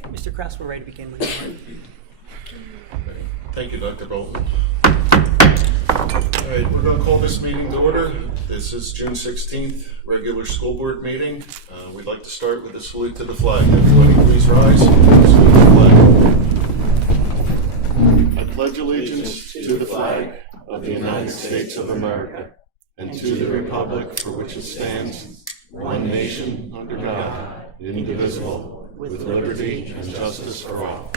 Okay, Mr. Kraus, we're ready to begin when you're ready. Thank you, Dr. Bolton. All right, we're going to call this meeting to order. This is June 16th, regular school board meeting. We'd like to start with a salute to the flag. Everybody please rise and salute the flag. I pledge allegiance to the flag of the United States of America and to the republic for which it stands, one nation under God, indivisible, with liberty and justice for all.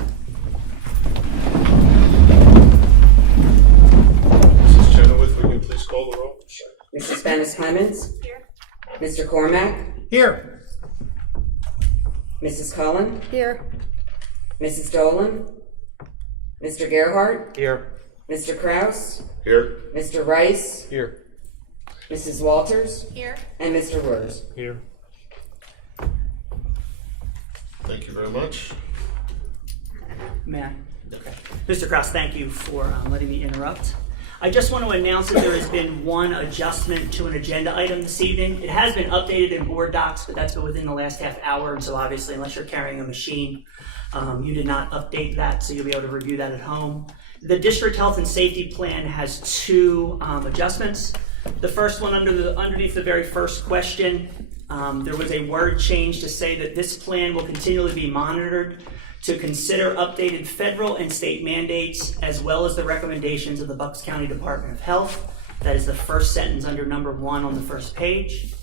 Mrs. Chenoweth, will you please call the roll? Mrs. Spanis-Clemens? Here. Mr. Cormack? Here. Mrs. Cullen? Here. Mrs. Dolan? Mr. Gerhardt? Here. Mr. Kraus? Here. Mr. Rice? Here. Mrs. Walters? Here. And Mr. Wurs? Here. Thank you very much. May I? Okay. Mr. Kraus, thank you for letting me interrupt. I just want to announce that there has been one adjustment to an agenda item this evening. It has been updated in board docs, but that's been within the last half hour, and so obviously, unless you're carrying a machine, you did not update that, so you'll be able to review that at home. The district health and safety plan has two adjustments. The first one underneath the very first question, there was a word change to say that this plan will continually be monitored to consider updated federal and state mandates as well as the recommendations of the Bucks County Department of Health. That is the first sentence under number 1 on the first page.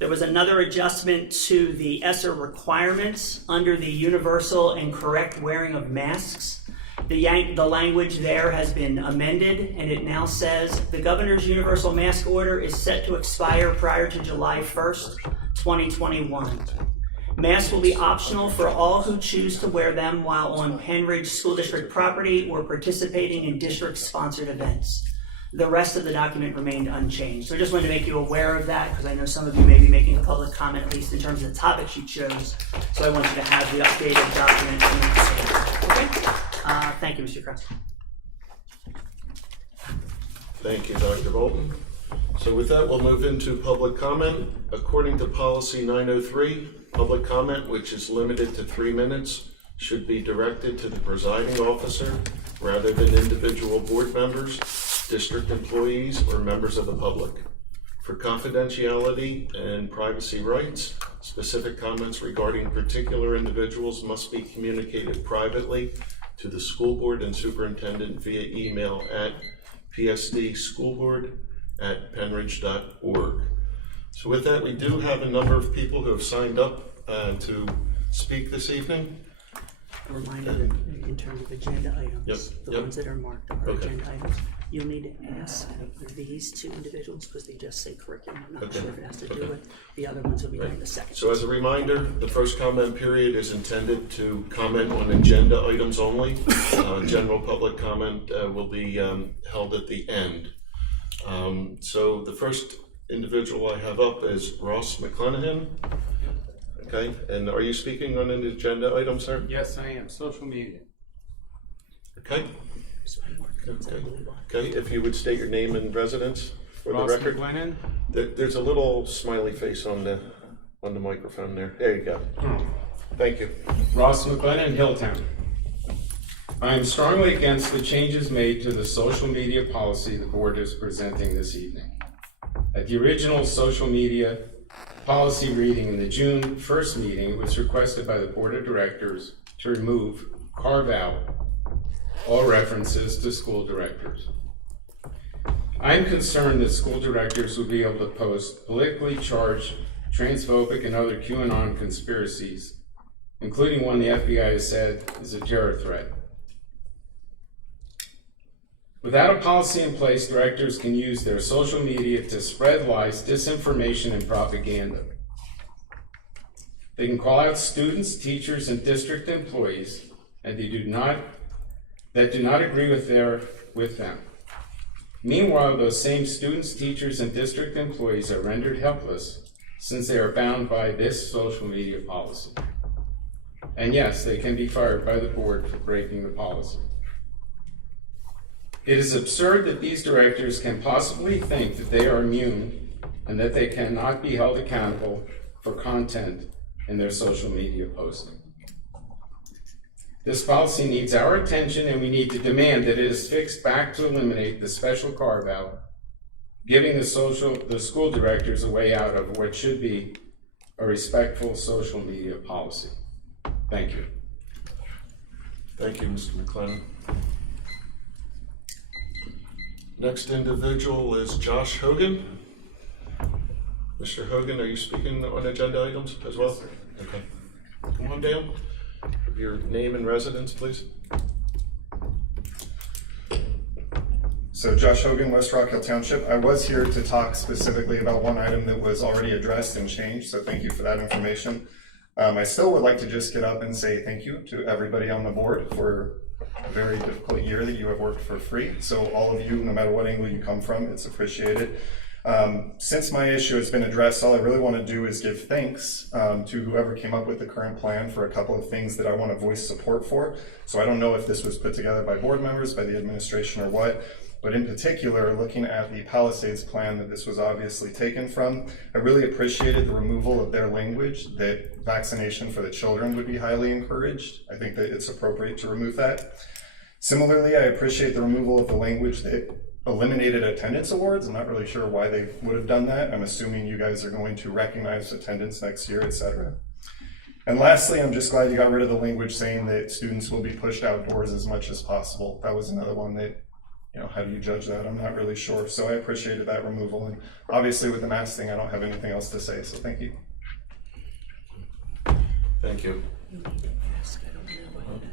There was another adjustment to the ESSER requirements under the universal and correct wearing of masks. The language there has been amended, and it now says the governor's universal mask order is set to expire prior to July 1st, 2021. Masks will be optional for all who choose to wear them while on Penn Ridge School District property or participating in district-sponsored events. The rest of the document remained unchanged. So I just wanted to make you aware of that because I know some of you may be making a public comment, at least in terms of the topics you chose. So I want you to have the updated document. Okay? Thank you, Mr. Kraus. Thank you, Dr. Bolton. So with that, we'll move into public comment. According to policy 903, public comment, which is limited to 3 minutes, should be directed to the presiding officer rather than individual board members, district employees, or members of the public. For confidentiality and privacy rights, specific comments regarding particular individuals must be communicated privately to the school board and superintendent via email at psdschoolboard@penridge.org. So with that, we do have a number of people who have signed up to speak this evening. A reminder that in terms of agenda items, the ones that are marked are agenda items. You'll need to ask these two individuals because they just say curriculum. I'm not sure if it has to do with the other ones will be doing the second. So as a reminder, the first comment period is intended to comment on agenda items only. General public comment will be held at the end. So the first individual I have up is Ross McClanahan. Okay, and are you speaking on an agenda item, sir? Yes, I am. Social media. Okay. Okay, if you would state your name and residence for the record. Ross McGlennon. There's a little smiley face on the microphone there. There you go. Thank you. Ross McGlennon, Hilltown. I am strongly against the changes made to the social media policy the board is presenting this evening. At the original social media policy reading in the June 1st meeting, it was requested by the board of directors to carve out all references to school directors. I'm concerned that school directors will be able to post politically charged, transphobic, and other QAnon conspiracies, including one the FBI has said is a terror threat. Without a policy in place, directors can use their social media to spread lies, disinformation, and propaganda. They can call out students, teachers, and district employees that do not agree with them. Meanwhile, those same students, teachers, and district employees are rendered helpless since they are bound by this social media policy. And yes, they can be fired by the board for breaking the policy. It is absurd that these directors can possibly think that they are immune and that they cannot be held accountable for content in their social media posting. This policy needs our attention, and we need to demand that it is fixed back to eliminate the special carve-out, giving the school directors a way out of what should be a respectful social media policy. Thank you. Thank you, Mr. McLennan. Next individual is Josh Hogan. Mr. Hogan, are you speaking on agenda items as well? Okay. Come on down. Your name and residence, please. So Josh Hogan, West Rock Hill Township. I was here to talk specifically about one item that was already addressed and changed, so thank you for that information. I still would like to just get up and say thank you to everybody on the board for a very difficult year that you have worked for free. So all of you, no matter what angle you come from, it's appreciated. Since my issue has been addressed, all I really want to do is give thanks to whoever came up with the current plan for a couple of things that I want to voice support for. So I don't know if this was put together by board members, by the administration, or what, but in particular, looking at the Palisades plan that this was obviously taken from, I really appreciated the removal of their language that vaccination for the children would be highly encouraged. I think that it's appropriate to remove that. Similarly, I appreciate the removal of the language that eliminated attendance awards. I'm not really sure why they would have done that. I'm assuming you guys are going to recognize attendance next year, etc. And lastly, I'm just glad you got rid of the language saying that students will be pushed outdoors as much as possible. That was another one that, how do you judge that? I'm not really sure. So I appreciated that removal. And obviously with the mask thing, I don't have anything else to say. So thank you. Thank you.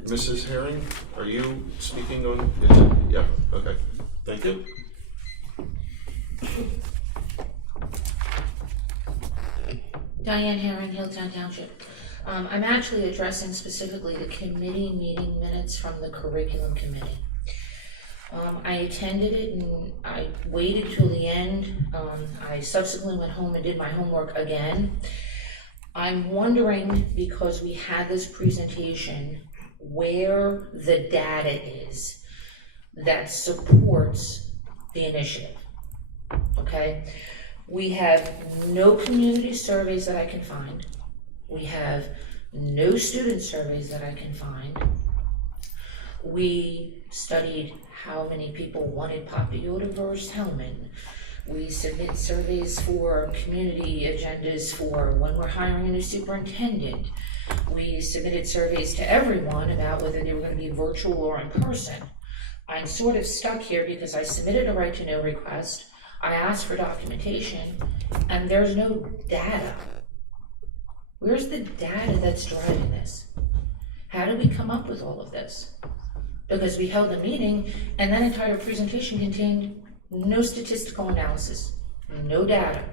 Mrs. Herring, are you speaking on? Yeah, okay. Thank you. Diane Herring, Hilltown Township. I'm actually addressing specifically the committee meeting minutes from the curriculum committee. I attended it and I waited till the end. I subsequently went home and did my homework again. I'm wondering, because we had this presentation, where the data is that supports the initiative, okay? We have no community surveys that I can find. We have no student surveys that I can find. We studied how many people wanted Papillota versus Hellman. We submit surveys for community agendas for when we're hiring a new superintendent. We submitted surveys to everyone about whether they were going to be virtual or in person. I'm sort of stuck here because I submitted a right to know request. I asked for documentation, and there's no data. Where's the data that's driving this? How did we come up with all of this? Because we held a meeting, and that entire presentation contained no statistical analysis, no data.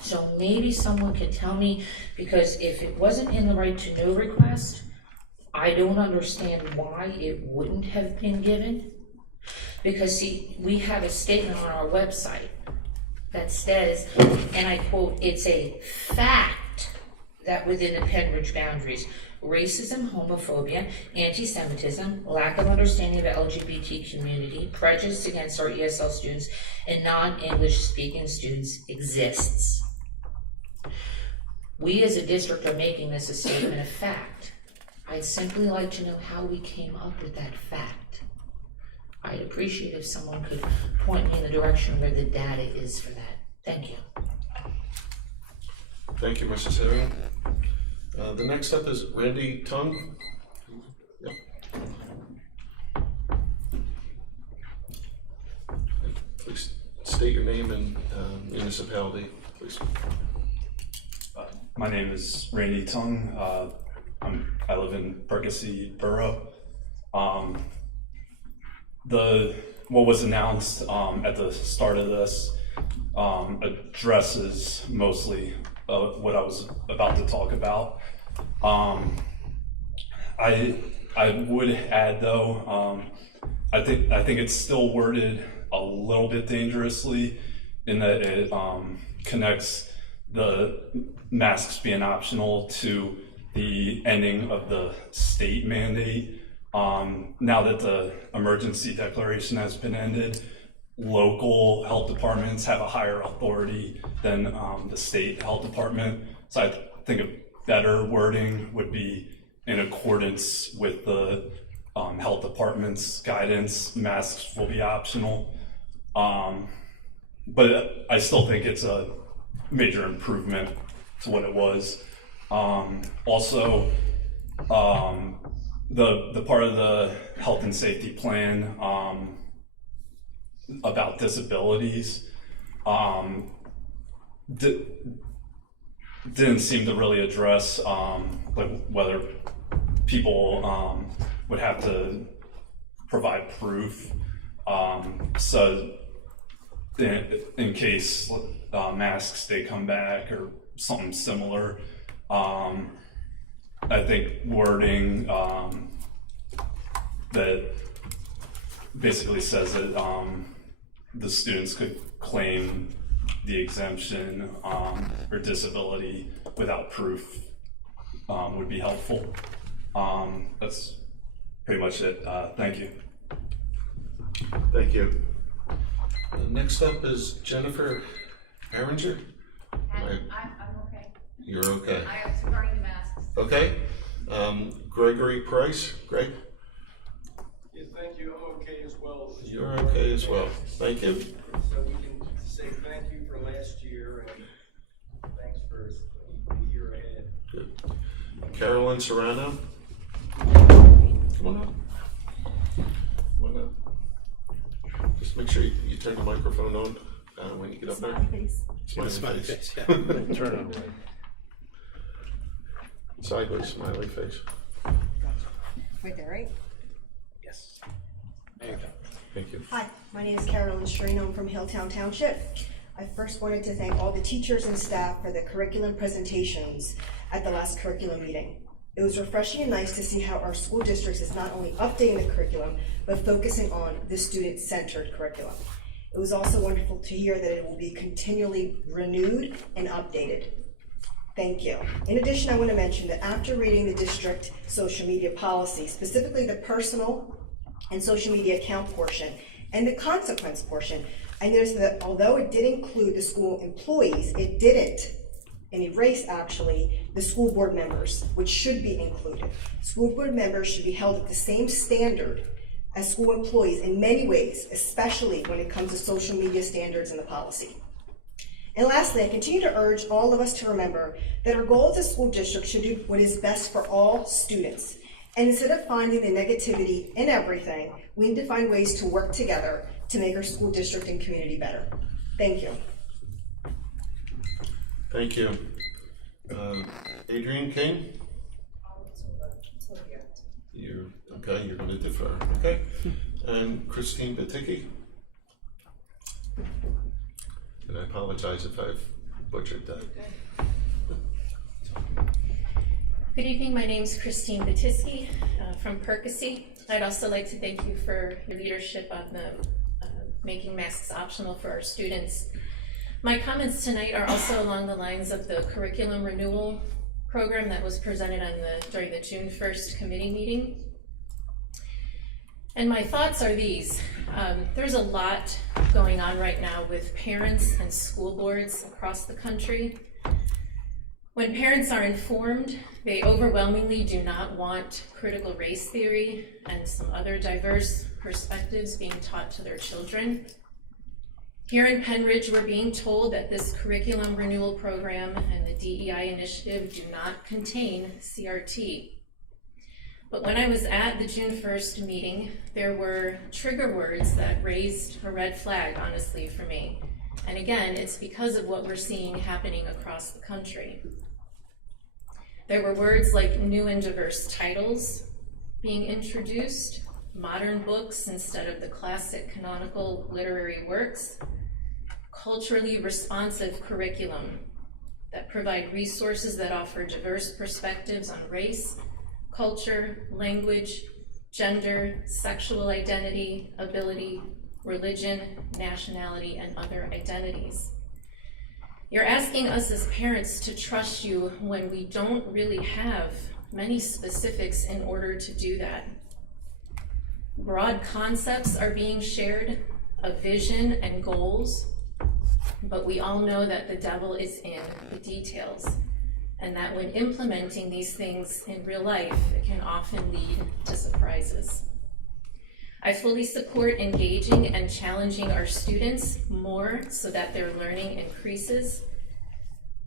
So maybe someone could tell me, because if it wasn't in the right to know request, I don't understand why it wouldn't have been given. Because see, we have a statement on our website that says, and I quote, "It's a fact that within the Pennridge boundaries, racism, homophobia, anti-Semitism, lack of understanding of the LGBT community, prejudice against our ESL students, and non-English speaking students exists." We as a district are making this a statement of fact. I'd simply like to know how we came up with that fact. I'd appreciate if someone could point me in the direction where the data is for that. Thank you. Thank you, Mrs. Herring. The next up is Randy Tung. Yep. Please state your name and municipality, please. My name is Randy Tung. I live in Percy Borough. What was announced at the start of this addresses mostly what I was about to talk about. I would add though, I think it's still worded a little bit dangerously in that it connects the masks being optional to the ending of the state mandate. Now that the emergency declaration has been ended, local health departments have a higher authority than the state health department. So I think a better wording would be in accordance with the health department's guidance, masks will be optional. But I still think it's a major improvement to what it was. Also, the part of the health and safety plan about disabilities didn't seem to really address like whether people would have to provide proof. So in case masks they come back or something similar, I think wording that basically says that the students could claim the exemption or disability without proof would be helpful. That's pretty much it. Thank you. Thank you. Next up is Jennifer Herringer. I'm okay. You're okay. I am regarding the masks. Okay. Gregory Price. Greg? Yeah, thank you. I'm okay as well. You're okay as well. Thank you. So we can say thank you for last year and thanks for the year ahead. Good. Carolyn Serrano. Come on up. Come on up. Just make sure you turn the microphone on when you get up there. Smiley face. Turn it on. Sideways smiley face. Right there, right? Yes. There you go. Thank you. Hi, my name is Carolyn Strino. I'm from Hilltown Township. I first wanted to thank all the teachers and staff for the curriculum presentations at the last curriculum meeting. It was refreshing and nice to see how our school district is not only updating the curriculum, but focusing on the student-centered curriculum. It was also wonderful to hear that it will be continually renewed and updated. Thank you. In addition, I want to mention that after reading the district social media policy, specifically the personal and social media account portion and the consequence portion, I noticed that although it did include the school employees, it didn't, and erase actually, the school board members, which should be included. School board members should be held at the same standard as school employees in many ways, especially when it comes to social media standards and the policy. And lastly, I continue to urge all of us to remember that our goal as a school district should do what is best for all students. And instead of finding the negativity in everything, we need to find ways to work together to make our school district and community better. Thank you. Thank you. Adrienne King? You're okay, you're going to defer. Okay. And Christine Baticki? And I apologize if I've butchered that. Good evening, my name is Christine Batisky from Percy. I'd also like to thank you for your leadership on the making masks optional for our students. My comments tonight are also along the lines of the curriculum renewal program that was presented during the June 1st committee meeting. And my thoughts are these. There's a lot going on right now with parents and school boards across the country. When parents are informed, they overwhelmingly do not want critical race theory and some other diverse perspectives being taught to their children. Here in Penridge, we're being told that this curriculum renewal program and the DEI initiative do not contain CRT. But when I was at the June 1st meeting, there were trigger words that raised a red flag, honestly, for me. And again, it's because of what we're seeing happening across the country. There were words like new and diverse titles being introduced, modern books instead of the classic canonical literary works, culturally responsive curriculum that provide resources that offer diverse perspectives on race, culture, language, gender, sexual identity, ability, religion, nationality, and other identities. You're asking us as parents to trust you when we don't really have many specifics in order to do that. Broad concepts are being shared, a vision and goals, but we all know that the devil is in the details. and that when implementing these things in real life, it can often lead to surprises. I fully support engaging and challenging our students more so that their learning increases.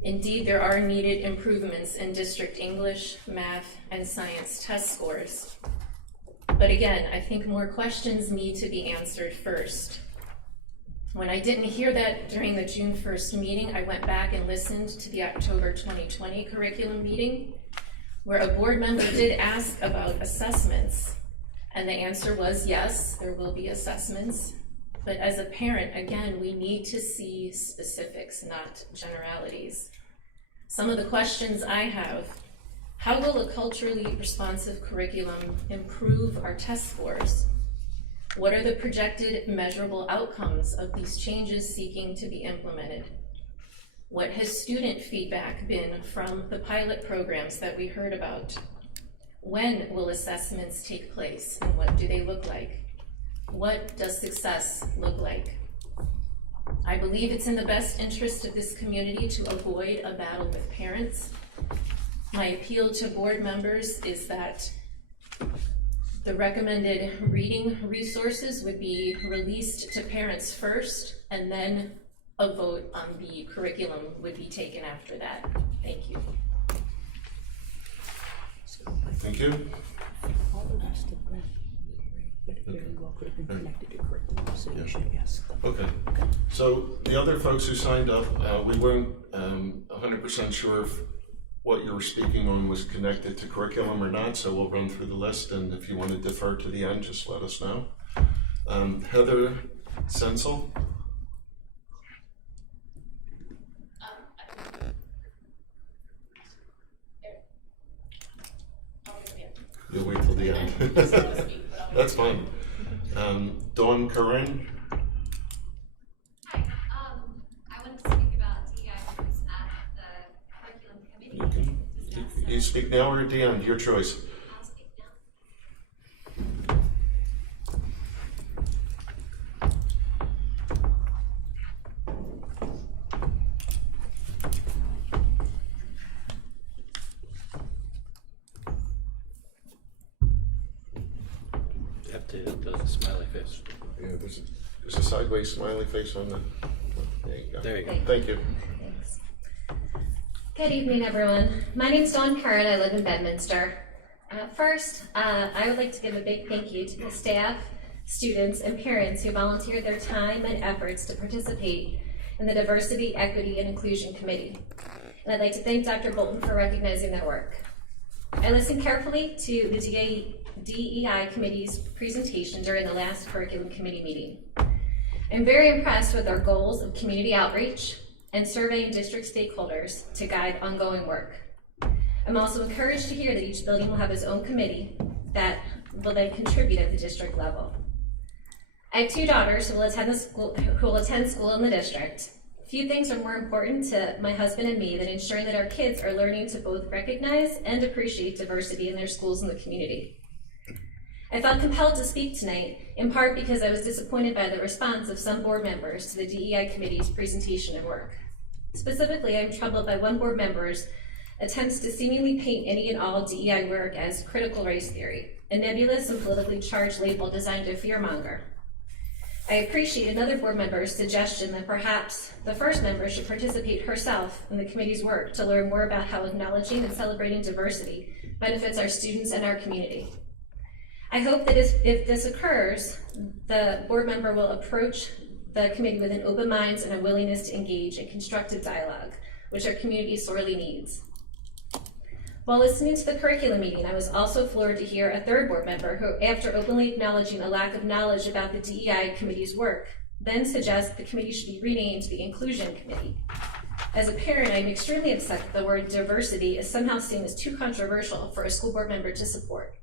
Indeed, there are needed improvements in district English, math, and science test scores. But again, I think more questions need to be answered first. When I didn't hear that during the June 1st meeting, I went back and listened to the October 2020 curriculum meeting, where a board member did ask about assessments. And the answer was yes, there will be assessments. But as a parent, again, we need to see specifics, not generalities. Some of the questions I have: how will a culturally responsive curriculum improve our test scores? What are the projected measurable outcomes of these changes seeking to be implemented? What has student feedback been from the pilot programs that we heard about? When will assessments take place and what do they look like? What does success look like? I believe it's in the best interest of this community to avoid a battle with parents. My appeal to board members is that the recommended reading resources would be released to parents first, and then a vote on the curriculum would be taken after that. Thank you. Thank you. Okay, so the other folks who signed up, we weren't 100% sure if what you were speaking on was connected to curriculum or not, so we'll run through the list, and if you want to defer to the end, just let us know. Heather Sensel. You'll wait till the end. That's fine. Dawn Curran. Hi, I wanted to speak about DEI members at the curriculum committee. You speak now or at the end, your choice. I'll speak now. You have to hit the smiley face. Yeah, there's a sideways smiley face on the. There you go. There you go. Thank you. Thanks. Good evening, everyone. My name's Dawn Curran. I live in Bedminster. First, I would like to give a big thank you to the staff, students, and parents who volunteered their time and efforts to participate in the Diversity, Equity, and Inclusion Committee. And I'd like to thank Dr. Bolton for recognizing their work. I listened carefully to the DEI Committee's presentation during the last curriculum committee meeting. I'm very impressed with our goals of community outreach and surveying district stakeholders to guide ongoing work. I'm also encouraged to hear that each building will have its own committee that will then contribute at the district level. I have two daughters who will attend school in the district. Few things are more important to my husband and me than ensuring that our kids are learning to both recognize and appreciate diversity in their schools and the community. I felt compelled to speak tonight, in part because I was disappointed by the response of some board members to the DEI committee's presentation and work. Specifically, I'm troubled by one board member's attempts to seemingly paint any and all DEI work as critical race theory, a nebulous and politically charged label designed to fearmonger. I appreciate another board member's suggestion that perhaps the first member should participate herself in the committee's work to learn more about how acknowledging and celebrating diversity benefits our students and our community. I hope that if this occurs, the board member will approach the committee with an open mind and a willingness to engage in constructive dialogue, which our community sorely needs. While listening to the curriculum meeting, I was also floored to hear a third board member who, after openly acknowledging a lack of knowledge about the DEI committee's work, then suggests the committee should be renamed the Inclusion Committee. As a parent, I'm extremely upset that the word diversity is somehow seen as too controversial for a school board member to support.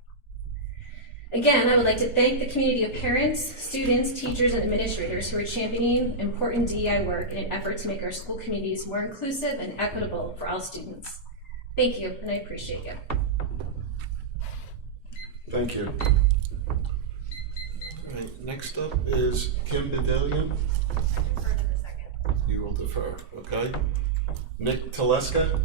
Again, I would like to thank the community of parents, students, teachers, and administrators who are championing important DEI work in an effort to make our school communities more inclusive and equitable for all students. Thank you, and I appreciate you. Thank you. All right, next up is Kim Bedelian. Defer to the second. You will defer, okay? Nick Teleska.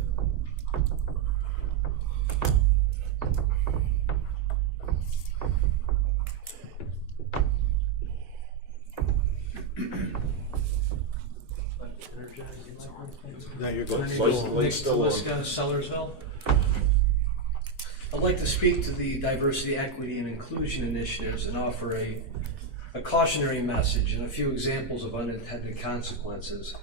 No, you're good. My name Light- is light's Nick still on. Taliska, Sellersville. I'd like to speak to the diversity, equity, and inclusion initiatives and offer a cautionary message and a few examples of unintended consequences.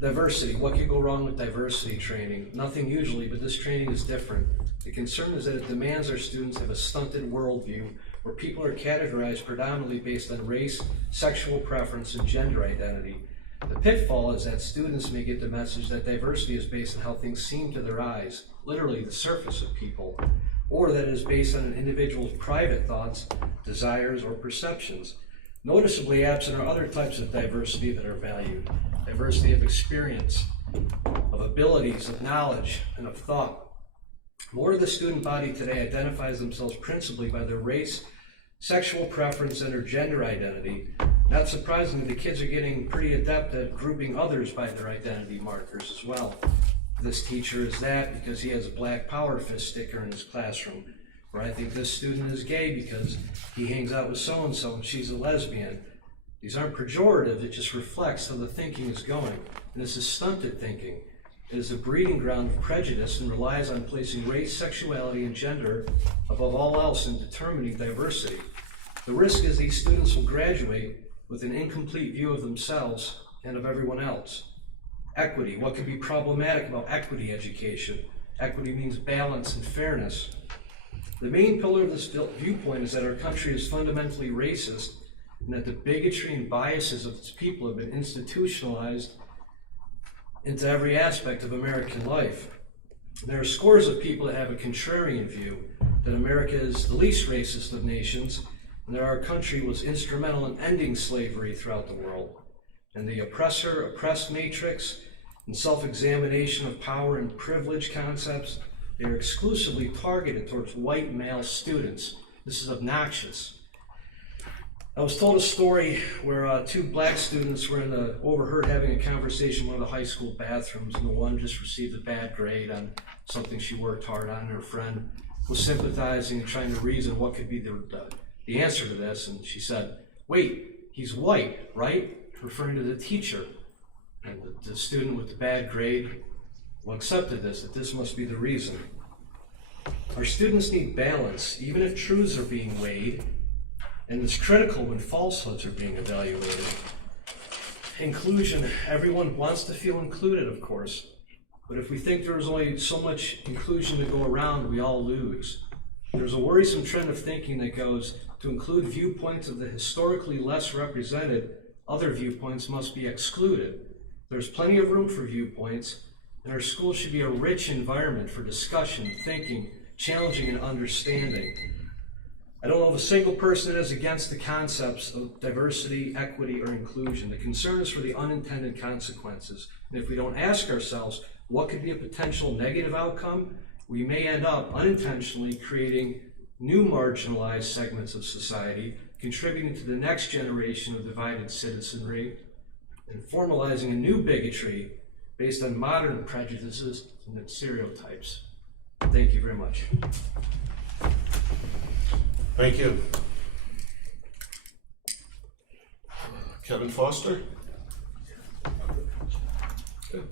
Diversity, what could go wrong with diversity training? Nothing usually, but this training is different. The concern is that it demands our students have a stunted worldview where people are categorized predominantly based on race, sexual preference, and gender identity. The pitfall is that students may get the message that diversity is based on how things seem to their eyes, literally the surface of people, or that it is based on an individual's private thoughts, desires, or perceptions. Noticeably absent are other types of diversity that are valued. Diversity of experience, of abilities, of knowledge, and of thought. More of the student body today identifies themselves principally by their race, sexual preference, and their gender identity. Not surprisingly, the kids are getting pretty adept at grouping others by their identity markers as well. This teacher is that because he has a Black Power fist sticker in his classroom. Or I think this student is gay because he hangs out with so-and-so and she's a lesbian. These aren't pejorative, it just reflects how the thinking is going. And this is stunted thinking. It is a breeding ground of prejudice and relies on placing race, sexuality, and gender above all else in determining diversity. The risk is these students will graduate with an incomplete view of themselves and of everyone else. Equity, what can be problematic about equity education? Equity means balance and fairness. The main pillar of this viewpoint is that our country is fundamentally racist and that the bigotry and biases of its people have been institutionalized into every aspect of American life. There are scores of people that have a contrarian view, that America is the least racist of nations, and that our country was instrumental in ending slavery throughout the world. And the oppressor-oppressed matrix and self-examination of power and privilege concepts, they are exclusively targeted towards white male students. This is obnoxious. I was told a story where two black students were overheard having a conversation in one of the high school bathrooms, and the one just received a bad grade on something she worked hard on. Her friend was sympathizing and trying to reason what could be the answer to this, and she said, "Wait, he's white, right?" Referring to the teacher. And the student with the bad grade accepted this, that this must be the reason. Our students need balance, even if truths are being weighed, and it's critical when falsehoods are being evaluated. Inclusion, everyone wants to feel included, of course, but if we think there's only so much inclusion to go around, we all lose. There's a worrisome trend of thinking that goes to include viewpoints of the historically less represented, other viewpoints must be excluded. There's plenty of room for viewpoints, and our school should be a rich environment for discussion, thinking, challenging, and understanding. I don't know of a single person that is against the concepts of diversity, equity, or inclusion. The concern is for the unintended consequences. And if we don't ask ourselves what could be a potential negative outcome, we may end up unintentionally creating new marginalized segments of society, contributing to the next generation of divided citizenry, and formalizing a new bigotry based on modern prejudices and stereotypes. Thank you very much. Thank you. Kevin Foster? Good.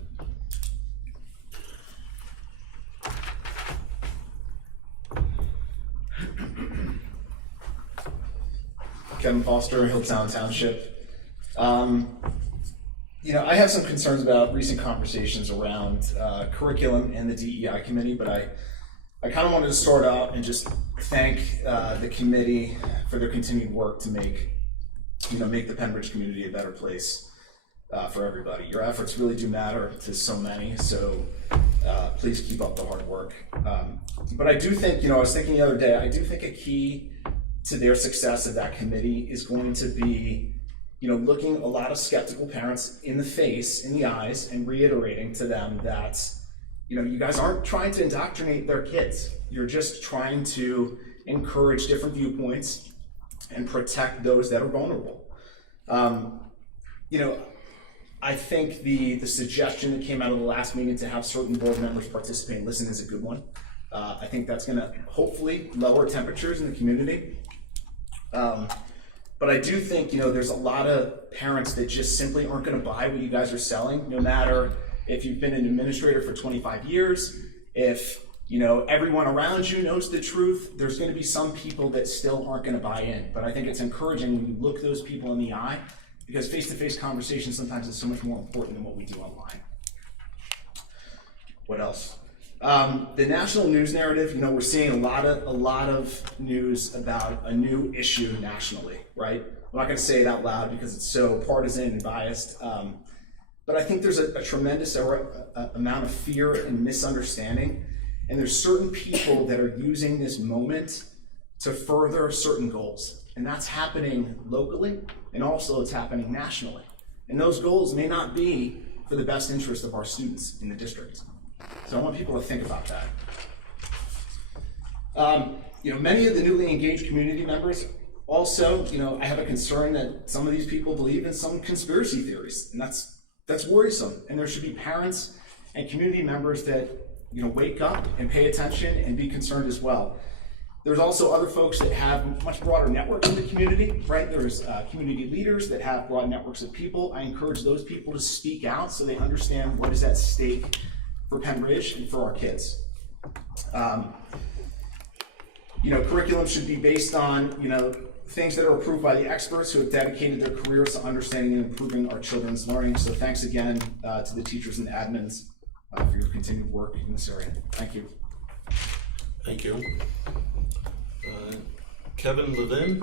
Kevin Foster, Hilltown Township. I have some concerns about recent conversations around curriculum and the DEI committee, but I kind of wanted to start out and just thank the committee for their continued work to make the Pembridge community a better place for everybody. Your efforts really do matter to so many, so please keep up the hard work. But I do think, I was thinking the other day, I do think a key to their success of that committee is going to be, looking a lot of skeptical parents in the face, in the eyes, and reiterating to them that, you guys aren't trying to indoctrinate their kids. You're just trying to encourage different viewpoints and protect those that are vulnerable. I think the suggestion that came out of the last meeting to have certain board members participate and listen is a good one. I think that's going to hopefully lower temperatures in the community. But I do think, there's a lot of parents that just simply aren't going to buy what you guys are selling, no matter if you've been an administrator for 25 years, if everyone around you knows the truth. There's going to be some people that still aren't going to buy in. But I think it's encouraging when you look those people in the eye, because face-to-face conversation sometimes is so much more important than what we do online. What else? The national news narrative, we're seeing a lot of news about a new issue nationally, right? I'm not going to say it out loud because it's so partisan and biased, but I think there's a tremendous amount of fear and misunderstanding, and there's certain people that are using this moment to further certain goals, and that's happening locally, and also it's happening nationally. And those goals may not be for the best interest of our students in the district. So I want people to think about that. Many of the newly engaged community members also, I have a concern that some of these people believe in some conspiracy theories, and that's worrisome. And there should be parents and community members that, wake up and pay attention and be concerned as well. There's also other folks that have much broader networks in the community, right? There's community leaders that have broad networks of people. I encourage those people to speak out so they understand what is at stake for Penn Ridge and for our kids. Curriculum should be based on, things that are approved by the experts who have dedicated their careers to understanding and improving our children's learning. So thanks again to the teachers and admins for your continued work in this area. Thank you. Thank you. Kevin Levin.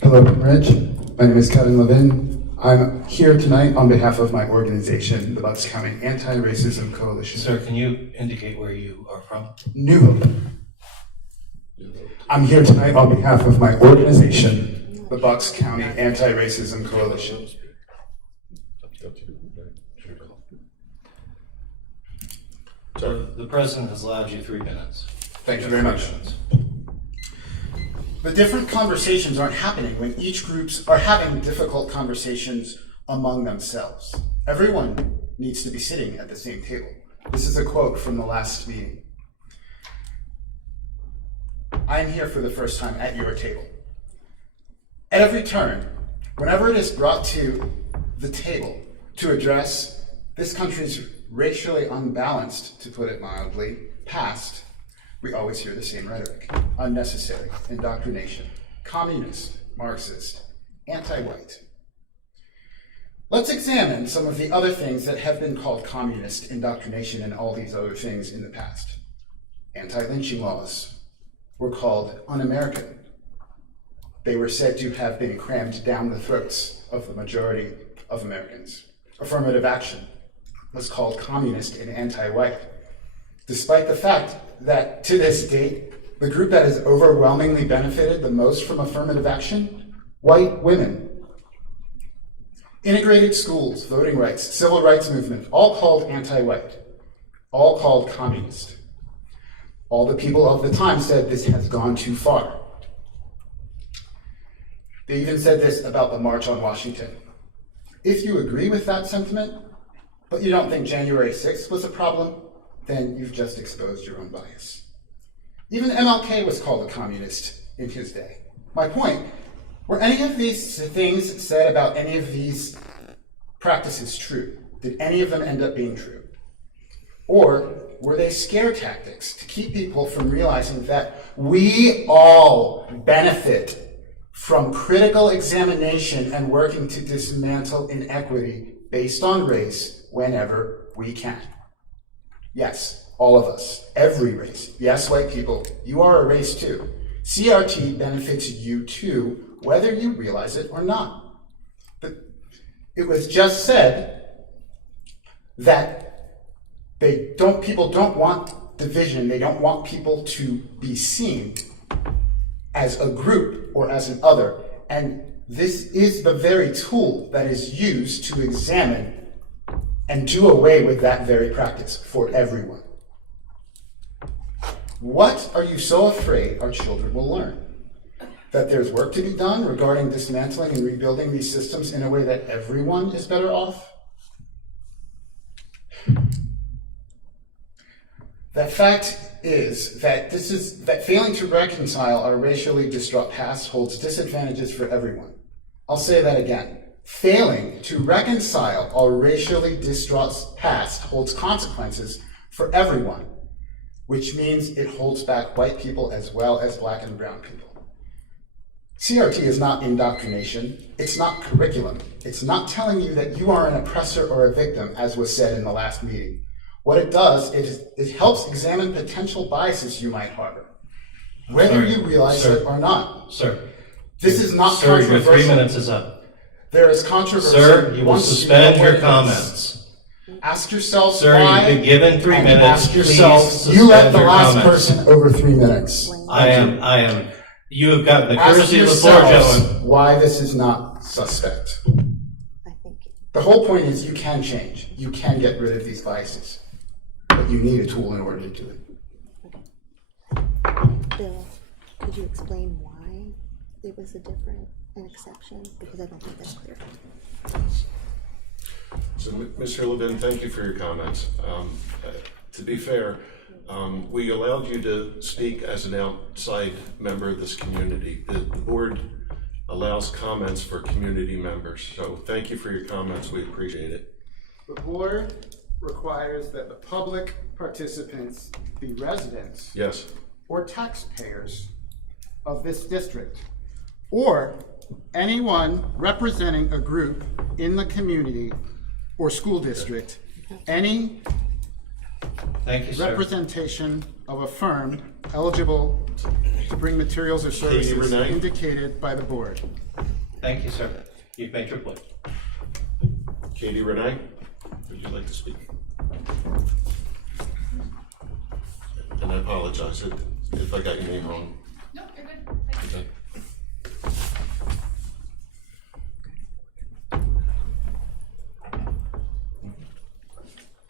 Hello, Penn Ridge. My name is Kevin Levin. I'm here tonight on behalf of my organization, the Bucks County Anti-Racism Coalition. Sir, can you indicate where you are from? New Hope. I'm here tonight on behalf of my organization, the Bucks County Anti-Racism Coalition. So the president has allowed you 3 minutes. Thank you very much. The different conversations aren't happening when each groups are having difficult conversations among themselves. Everyone needs to be sitting at the same table. This is a quote from the last meeting. I am here for the first time at your table. At every turn, whenever it is brought to the table to address this country's racially unbalanced, to put it mildly, past, we always hear the same rhetoric: unnecessary, indoctrination, communist, Marxist, anti-white. Let's examine some of the other things that have been called communist, indoctrination, and all these other things in the past. Anti-lynching laws were called un-American. They were said to have been crammed down the throats of the majority of Americans. Affirmative action was called communist and anti-white, despite the fact that to this date, the group that has overwhelmingly benefited the most from affirmative action, white women. Integrated schools, voting rights, civil rights movement, all called anti-white, all called communist. All the people of the time said this has gone too far. They even said this about the March on Washington. If you agree with that sentiment, but you don't think January 6th was a problem, then you've just exposed your own bias. Even MLK was called a communist in his day. My point, were any of these things said about any of these practices true? Did any of them end up being true? Or were they scare tactics to keep people from realizing that we all benefit from critical examination and working to dismantle inequity based on race whenever we can? Yes, all of us, every race. Yes, white people, you are a race too. CRT benefits you too, whether you realize it or not. But it was just said that people don't want division. They don't want people to be seen as a group or as an other. And this is the very tool that is used to examine and do away with that very practice for everyone. What are you so afraid our children will learn? That there's work to be done regarding dismantling and rebuilding these systems in a way that everyone is better off? The fact is that failing to reconcile our racially distraught past holds disadvantages for everyone. I'll say that again. Failing to reconcile our racially distraught past holds consequences for everyone, which means it holds back white people as well as black and brown people. CRT is not indoctrination. It's not curriculum. It's not telling you that you are an oppressor or a victim, as was said in the last meeting. What it does is it helps examine potential biases you might harbor, whether you realize it or not. Sir. This is not Sir, your controversial. 3 minutes is up. There is controversy. Sir, you will once suspend know what your it is. comments. Ask yourself Sir, why. you've been given 3 and minutes. Ask Please yourself. You let suspend the your last comments. person over 3 minutes. I am. You have got the Ask courtesy of the floor, yourselves gentlemen. why this is not suspect. The whole point is you can change. You can get rid of these biases. But you need a tool in order to do it. Bill, could you explain why it was an exception? Because I don't think that's clear. So, Mr. Levin, thank you for your comments. To be fair, we allowed you to speak as an outside member of this community. The board allows comments for community members. So thank you for your comments. We appreciate it. The board requires that the public participants be residents Yes. or taxpayers of this district, or anyone representing a group in the community or school district, any Thank you, sir. representation of a firm eligible to bring materials or services Renee. indicated by the board. Thank you, sir. You've made your point. Katie Renee, would you like to speak? And I apologize if I got your name wrong. No, you're good. Thank you. Okay.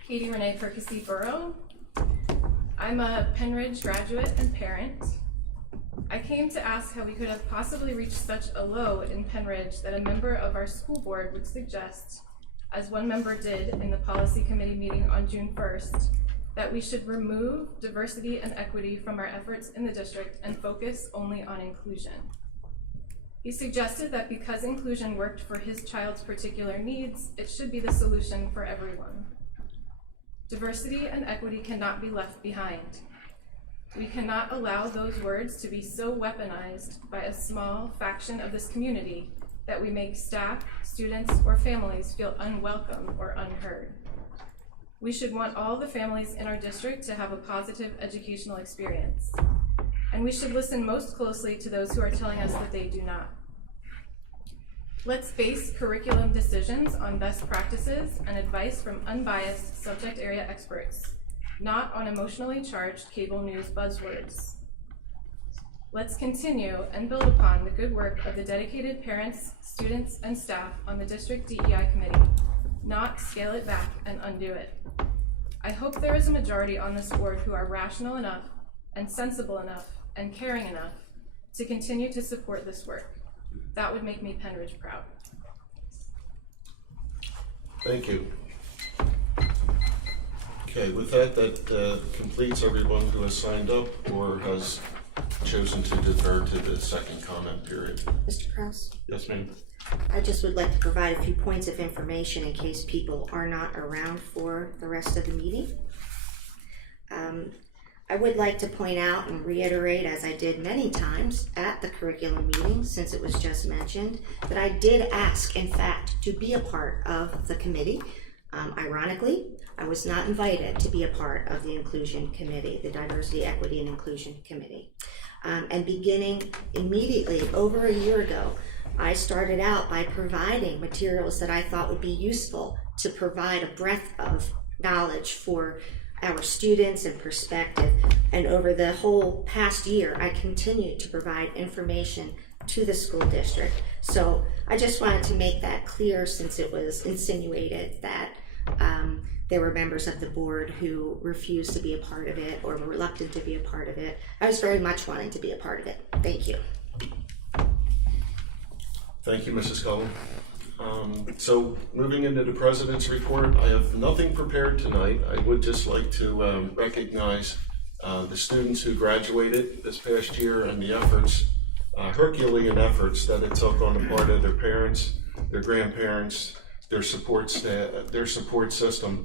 Katie Renee Perkisey Burrow. I'm a Penridge graduate and parent. I came to ask how we could have possibly reached such a low in Penridge that a member of our school board would suggest, as one member did in the policy committee meeting on June 1st, that we should remove diversity and equity from our efforts in the district and focus only on inclusion. He suggested that because inclusion worked for his child's particular needs, it should be the solution for everyone. Diversity and equity cannot be left behind. We cannot allow those words to be so weaponized by a small faction of this community that we make staff, students, or families feel unwelcome or unheard. We should want all the families in our district to have a positive educational experience, and we should listen most closely to those who are telling us that they do not. Let's base curriculum decisions on best practices and advice from unbiased subject area experts, not on emotionally charged cable news buzzwords. Let's continue and build upon the good work of the dedicated parents, students, and staff on the district DEI committee, not scale it back and undo it. I hope there is a majority on this board who are rational enough and sensible enough and caring enough to continue to support this work. That would make me Penridge proud. Thank you. Okay, with that completes everyone who has signed up or has chosen to defer to the second comment period. Mr. Kraus? Yes, ma'am. I just would like to provide a few points of information in case people are not around for the rest of the meeting. I would like to point out and reiterate, as I did many times at the curriculum meeting, since it was just mentioned, that I did ask, in fact, to be a part of the committee. Ironically, I was not invited to be a part of the inclusion committee, the diversity, equity, and inclusion committee. And beginning immediately over a year ago, I started out by providing materials that I thought would be useful to provide a breadth of knowledge for our students and perspective. And over the whole past year, I continued to provide information to the school district. So I just wanted to make that clear, since it was insinuated that there were members of the board who refused to be a part of it or were reluctant to be a part of it. I was very much wanting to be a part of it. Thank you. Thank you, Mrs. Cullen. So moving into the president's report, I have nothing prepared tonight. I would just like to recognize the students who graduated this past year and the efforts, Herculean efforts that it took on the part of their parents, their grandparents, their support staff, their support system,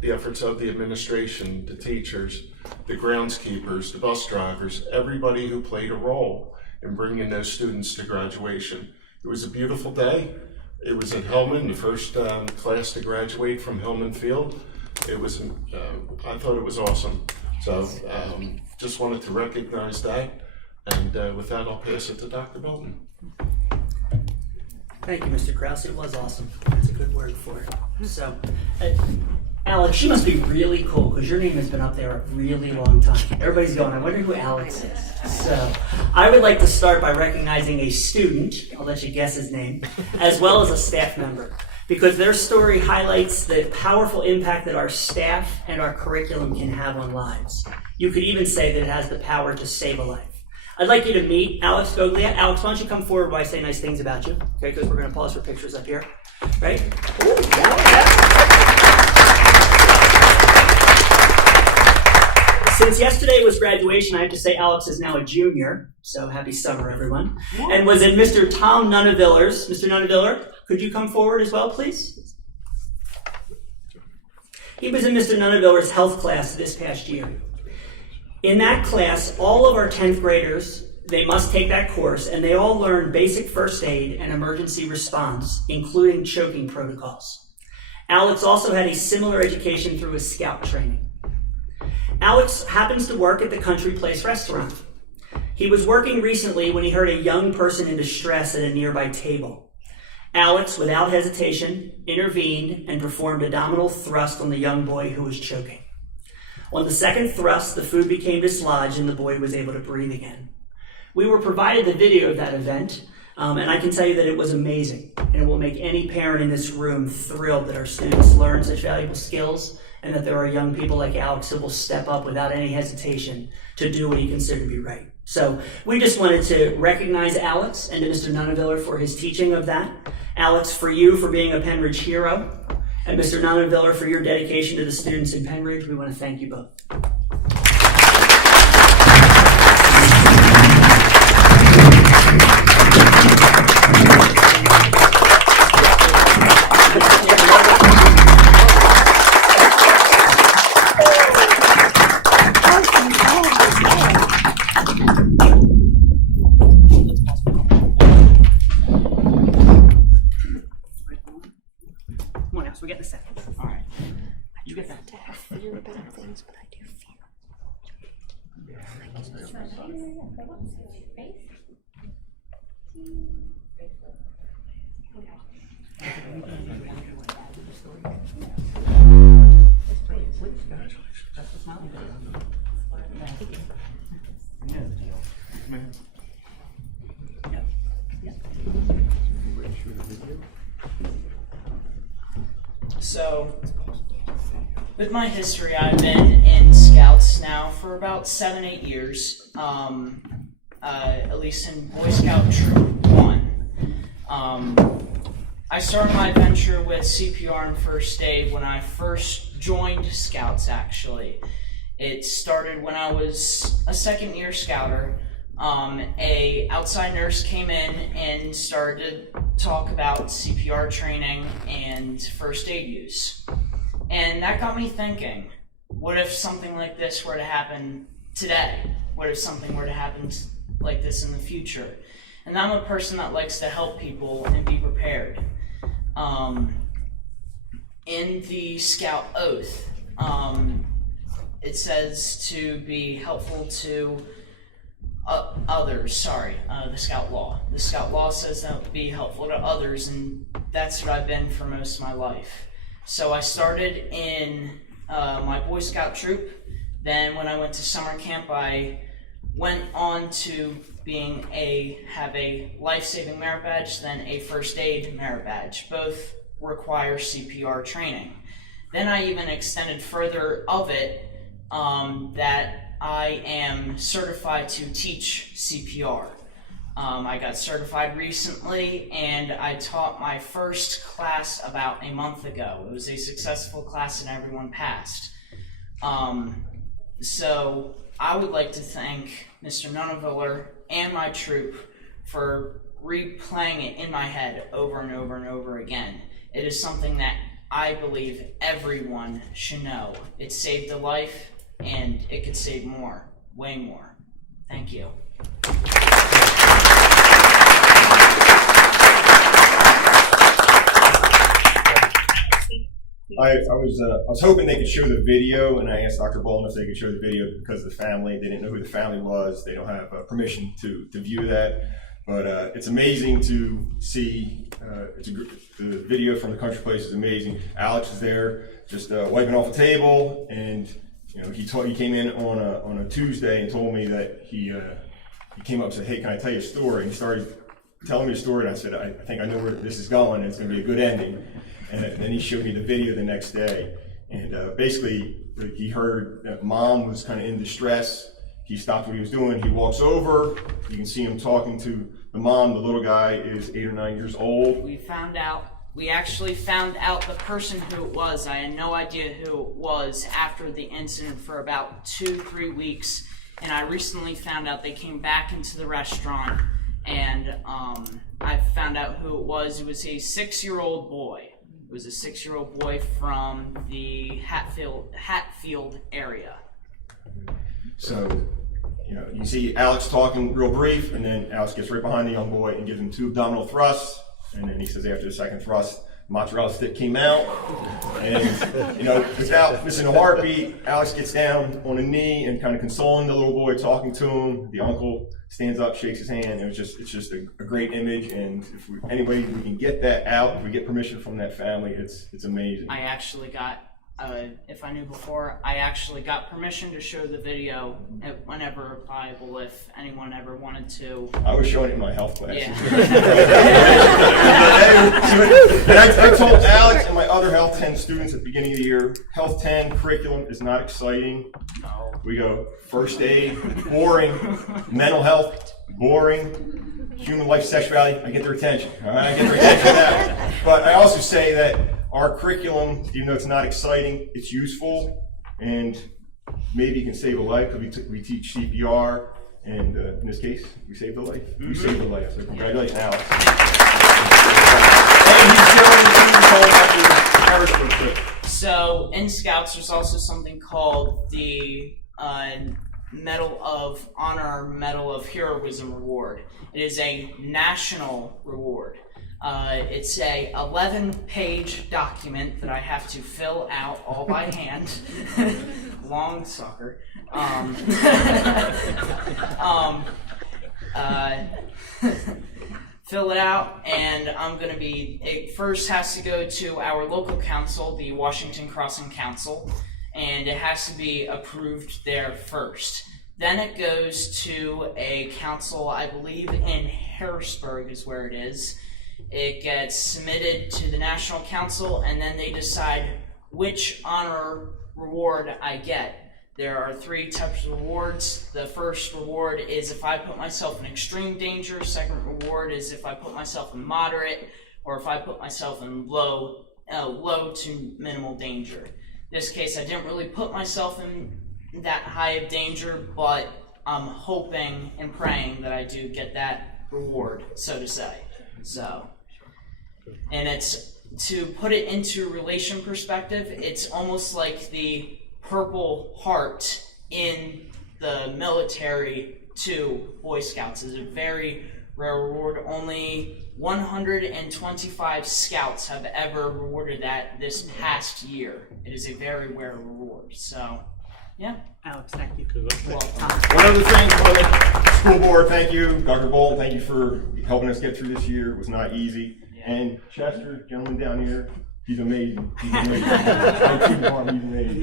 the efforts of the administration, the teachers, the groundskeepers, the bus drivers, everybody who played a role in bringing those students to graduation. It was a beautiful day. It was at Hellman, the first class to graduate from Hellman Field. It was, I thought it was awesome. So just wanted to recognize that. And with that, I'll pass it to Dr. Bolton. Thank you, Mr. Krause. It was awesome. That's a good word for it. So, Alex, you must be really cool because your name has been up there a really long time. Everybody's going, I wonder who Alex is. So, I would like to start by recognizing a student, I'll let you guess his name, as well as a staff member, because their story highlights the powerful impact that our staff and our curriculum can have on lives. You could even say that it has the power to save a life. I'd like you to meet Alex Goglia. Alex, why don't you come forward while I say nice things about you? Okay, because we're going to pause for pictures up here. Right? Ooh, Since yesterday was graduation, I have to say Alex is now a junior. So happy summer, everyone. And was in Mr. Tom Nunneviller's. Mr. Nunneviller, could you come forward as well, please? He was in Mr. Nunneviller's health class this past year. In that class, all of our 10th graders, they must take that course, and they all learn basic first aid and emergency response, including choking protocols. Alex also had a similar education through his scout training. Alex happens to work at the Country Place restaurant. He was working recently when he heard a young person in distress at a nearby table. Alex, without hesitation, intervened and performed abdominal thrust on the young boy who was choking. On the second thrust, the food became dislodged and the boy was able to breathe again. We were provided the video of that event, and I can tell you that it was amazing, and it will make any parent in this room thrilled that our students learn such valuable skills and that there are young people like Alex who will step up without any hesitation to do what he considered to be right. So we just wanted to recognize Alex and to Mr. Nunneviller for his teaching of that. Alex, for you for being a Penridge hero. And Mr. Nunneviller, for your dedication to the students in Penridge, we want to thank you both. We get the second. All right. You get that. I fear about things, but I do feel. So, with my history, I've been in Scouts now for about 7-8 years, at least in Boy Scout Troop 1. I started my adventure with CPR and first aid when I first joined Scouts, actually. It started when I was a second-year Scouter. A outside nurse came in and started to talk about CPR training and first aid use. And that got me thinking, what if something like this were to happen today? What if something were to happen like this in the future? And I'm a person that likes to help people and be prepared. In the Scout Oath, it says to be helpful to others, the Scout Law. The Scout Law says that be helpful to others, and that's what I've been for most of my life. So I started in my Boy Scout troop. Then when I went to summer camp, I went on to have a life-saving merit badge, then a first aid merit badge. Both require CPR training. Then I even extended further of it that I am certified to teach CPR. I got certified recently, and I taught my first class about a month ago. It was a successful class and everyone passed. So I would like to thank Mr. Nunaviller and my troop for replaying it in my head over and over and over again. It is something that I believe everyone should know. It saved a life, and it could save more, way more. Thank you. I was hoping they could show the video, and I asked Dr. Bolton if they could show the video because of the family. They didn't know who the family was. They don't have permission to view that. But it's amazing to see. The video from the country place is amazing. Alex is there, just wiping off a table, and he came in on a Tuesday and told me that he came up and said, "Hey, can I tell you a story?" And he started telling me a story, and I said, "I think I know where this is going, and it's going to be a good ending." And then he showed me the video the next day, and basically he heard that mom was kind of in distress. He stopped what he was doing. He walks over. You can see him talking to the mom. The little guy is 8 or 9 years old. We actually found out the person who it was. I had no idea who it was after the incident for about 2-3 weeks, and I recently found out they came back into the restaurant, and I found out who it was. It was a 6-year-old boy. It was a 6-year-old boy from the Hatfield area. So, you see Alex talking real brief, and then Alex gets right behind the young boy and gives him 2 abdominal thrusts, and then he says after the second thrust, mozzarella stick came out, and without missing a heartbeat, Alex gets down on a knee and kind of consoling the little boy, talking to him. The uncle stands up, shakes his hand. It's just a great image, and if any way we can get that out, if we get permission from that family, it's amazing. I actually got, if I knew before, I actually got permission to show the video whenever applicable if anyone ever wanted to. I was showing it in my health class. Yeah. And I told Alex and my other Health 10 students at the beginning of the year, Health 10 curriculum is not exciting. No. We go first aid, boring, mental health, boring, human life, sexuality. I get their attention. All right? I get their attention now. But I also say that our curriculum, even though it's not exciting, it's useful, and maybe it can save a life because we teach CPR, and in this case, we saved a life. We saved a life. So congratulations, Alex. And he's showing the Harrisburg trip. So in Scouts, there's also something called the Medal of Honor, Medal of Heroism Reward. It is a national reward. It's a 11-page document that I have to fill out all by hand. Long sucker. Fill it out, and it first has to go to our local council, the Washington Crossing Council, and it has to be approved there first. Then it goes to a council, I believe in Harrisburg is where it is. It gets submitted to the National Council, and then they decide which honor reward I get. There are 3 types of rewards. The first reward is if I put myself in extreme danger. Second reward is if I put myself in moderate, or if I put myself in low to minimal danger. In this case, I didn't really put myself in that high of danger, but I'm hoping and praying that I do get that reward, so to say. And it's, to put it into relation perspective, it's almost like the Purple Heart in the military to Boy Scouts. Is a very rare reward. Only 125 Scouts have ever rewarded that this past year. It is a very rare reward. So, yeah. Alex, thank you. One other thing for the school board, thank you. Dr. Bolt, thank you for helping us get through this year. It was not easy. And Chester, gentleman down here, he's amazing. He's amazing. He's amazing.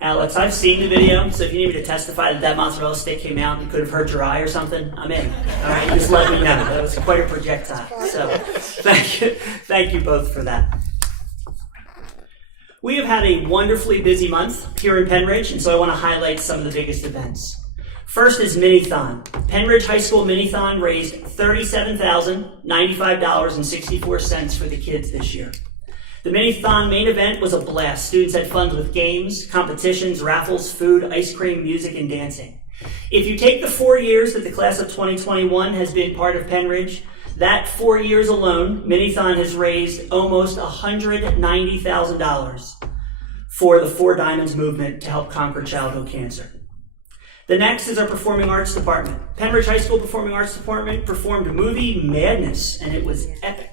Alex, So I've seen the video, so if you need me to testify that mozzarella stick came out and could have hurt your eye or something, I'm in. All right, just let me know. That was quite a projectile. So thank you both for that. We have had a wonderfully busy month here in Penridge, and so I want to highlight some of the biggest events. First is Minithon. Penridge High School Minithon raised $37,095.64 for the kids this year. The Minithon main event was a blast. Students had fun with games, competitions, raffles, food, ice cream, music, and dancing. If you take the 4 years that the class of 2021 has been part of Penridge, that 4 years alone, Minithon has raised almost $190,000 for the Four Diamonds movement to help conquer childhood cancer. The next is our Performing Arts Department. Penridge High School Performing Arts Department performed Movie Madness, and it was epic.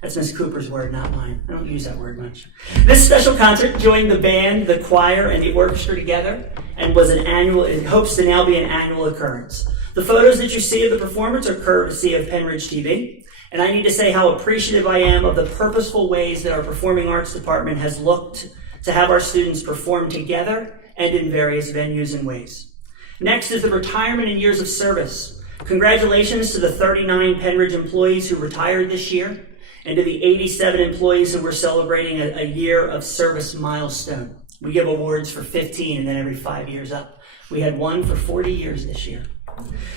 That's Miss Cooper's word, not mine. I don't use that word much. This special concert joined the band, the choir, and the orchestra together, and was an annual. It hopes to now be an annual occurrence. The photos that you see of the performance are courtesy of Penridge TV, and I need to say how appreciative I am of the purposeful ways that our Performing Arts Department has looked to have our students perform together and in various venues and ways. Next is the retirement and years of service. Congratulations to the 39 Penridge employees who retired this year, and to the 87 employees who were celebrating a year of service milestone. We give awards for 15 and then every 5 years up. We had one for 40 years this year.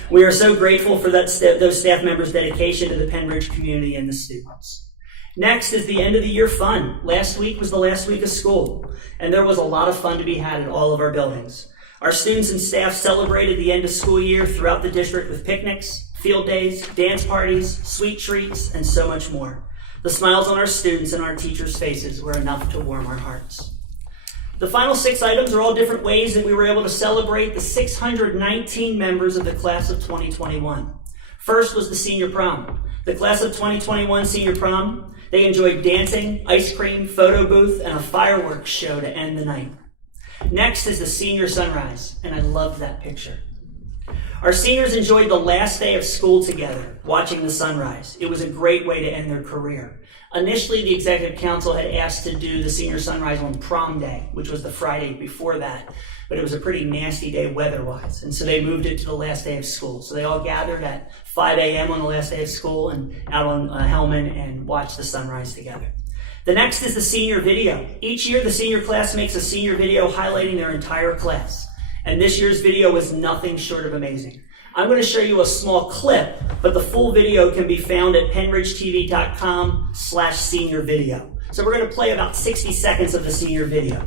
We are so grateful for those staff members' dedication to the Penridge community and the students. Next is the end of the year fun. Last week was the last week of school, and there was a lot of fun to be had at all of our buildings. Our students and staff celebrated the end of school year throughout the district with picnics, field days, dance parties, sweet treats, and so much more. The smiles on our students and our teachers' faces were enough to warm our hearts. The final 6 items are all different ways that we were able to celebrate the 619 members of the class of 2021. First was the senior prom. The class of 2021 senior prom, they enjoyed dancing, ice cream, photo booth, and a fireworks show to end the night. Next is the senior sunrise, and I loved that picture. Our seniors enjoyed the last day of school together, watching the sunrise. It was a great way to end their career. Initially, the Executive Council had asked to do the senior sunrise on prom day, which was the Friday before that, but it was a pretty nasty day weather-wise, and so they moved it to the last day of school. So they all gathered at 5 a.m. on the last day of school and out on Hellman and watched the sunrise together. The next is the senior video. Each year, the senior class makes a senior video highlighting their entire class. And this year's video was nothing short of amazing. I'm going to show you a small clip, but the full video can be found at penridgetv.com/senior video. So we're going to play about 60 seconds of the senior video.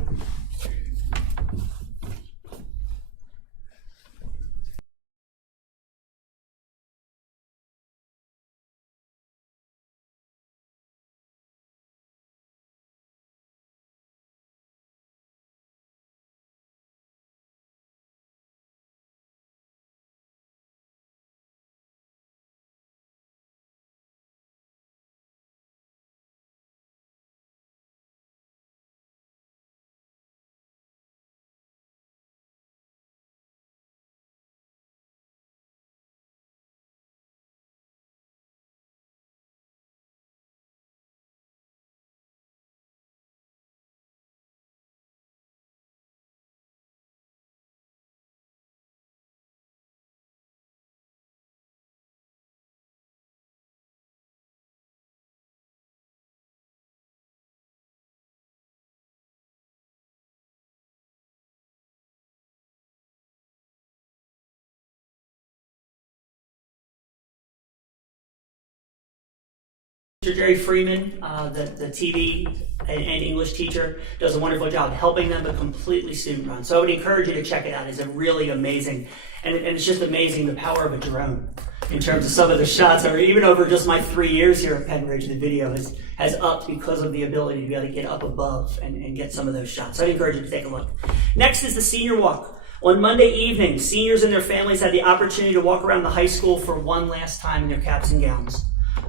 Mr. Jerry Freeman, the TV and English teacher, does a wonderful job helping them, but completely student-run. So I would encourage you to check it out. It's a really amazing, and it's just amazing the power of a drone in terms of some of the shots. Even over just my 3 years here at Penridge, the video has upped because of the ability to be able to get up above and get some of those shots. So I'd encourage you to take a look. Next is the senior walk. On Monday evening, seniors and their families had the opportunity to walk around the high school for one last time in their caps and gowns.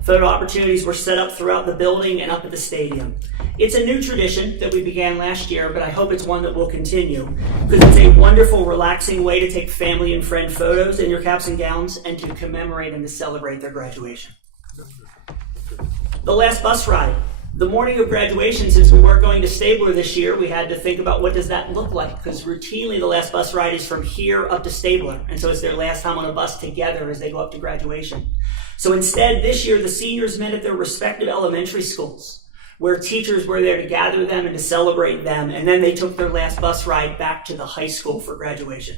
Photo opportunities were set up throughout the building and up at the stadium. It's a new tradition that we began last year, but I hope it's one that will continue because it's a wonderful, relaxing way to take family and friend photos in your caps and gowns and to commemorate and to celebrate their graduation. The last bus ride. The morning of graduation, since we weren't going to Stabler this year, we had to think about what does that look like, because routinely the last bus ride is from here up to Stabler, and so it's their last time on a bus together as they go up to graduation. So instead, this year, the seniors met at their respective elementary schools, where teachers were there to gather them and to celebrate them, and then they took their last bus ride back to the high school for graduation.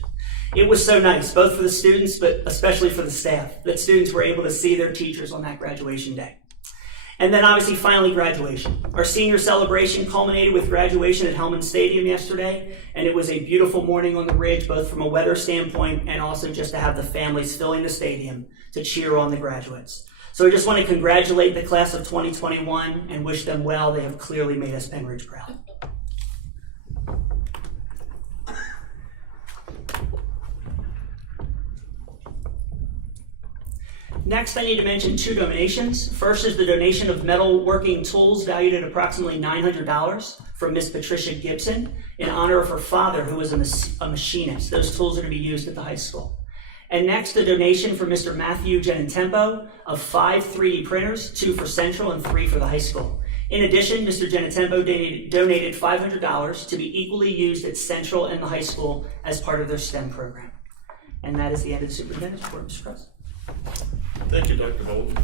It was so nice, both for the students, but especially for the staff, that students were able to see their teachers on that graduation day. And then obviously finally graduation. Our senior celebration culminated with graduation at Hellman Stadium yesterday, and it was a beautiful morning on the Ridge, both from a weather standpoint and also just to have the families filling the stadium to cheer on the graduates. So I just want to congratulate the class of 2021 and wish them well. They have clearly made us Penn Ridge proud. Next, I need to mention two donations. First is the donation of metalworking tools valued at approximately $900 from Miss Patricia Gibson in honor of her father, who was a machinist. Those tools are to be used at the high school. And next, a donation from Mr. Matthew Genetempo of 5 3D printers, 2 for Central and 3 for the high school. In addition, Mr. Genetempo donated $500 to be equally used at Central and the high school as part of their STEM program. And that is the end of the superintendent's report, Mr. Krause. Thank you, Dr. Bolton.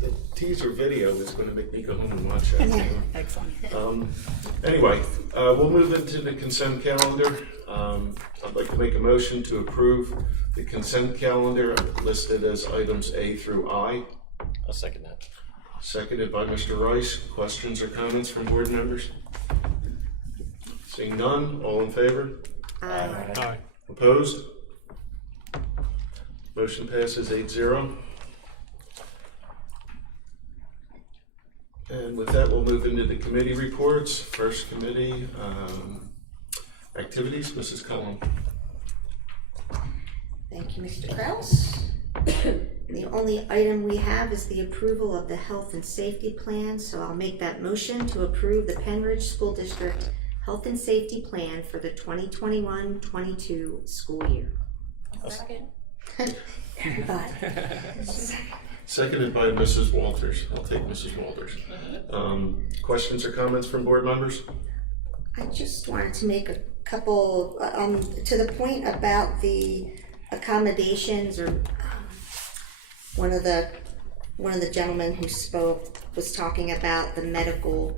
The teaser video is going to make me go home and watch that. Excellent. Anyway, we'll move into the consent calendar. I'd like to make a motion to approve the consent calendar listed as items A through I. I'll second that. Seconded by Mr. Rice. Questions or comments from board members? Seeing none, all in favor? Aye. Opposed? Motion passes 8-0. And with that, we'll move into the committee reports. First committee activities, Mrs. Cullen. Thank you, Mr. Kraus. The only item we have is the approval of the health and safety plan, so I'll make that motion to approve the Penn Ridge School District Health and Safety Plan for the 2021-22 school year. Second. Seconded by Mrs. Walters. I'll take Mrs. Walters. Questions or comments from board members? I just wanted to make a couple, to the point about the accommodations, or one of the gentlemen who spoke was talking about the medical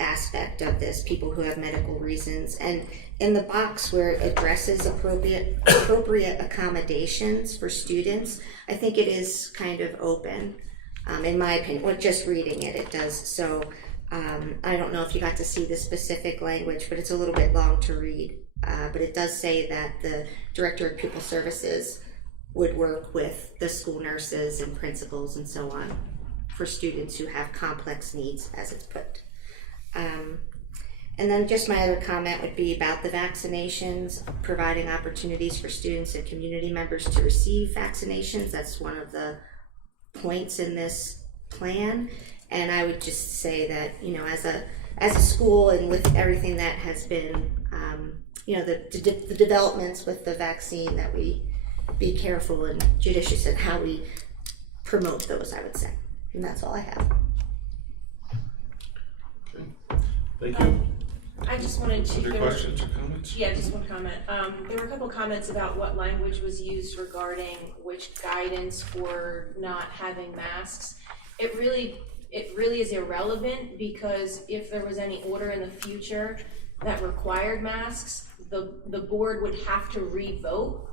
aspect of this, people who have medical reasons, and in the box where it addresses appropriate accommodations for students, I think it is kind of open, in my opinion. Well, just reading it, it does. So I don't know if you got to see the specific language, but it's a little bit long to read. But it does say that the Director of Pupil Services would work with the school nurses and principals and so on for students who have complex needs, as it's put. And then just my other comment would be about the vaccinations, providing opportunities for students and community members to receive vaccinations. That's one of the points in this plan. And I would just say that, you know, as a school and with everything that has been, you know, the developments with the vaccine, that we be careful and judicious in how we promote those, I would say. And that's all I have. Okay. Thank you. I just wanted to. Other questions or comments? Yeah, just one comment. There were a couple comments about what language was used regarding which guidance for not having masks. It really is irrelevant, because if there was any order in the future that required masks, the board would have to re-vote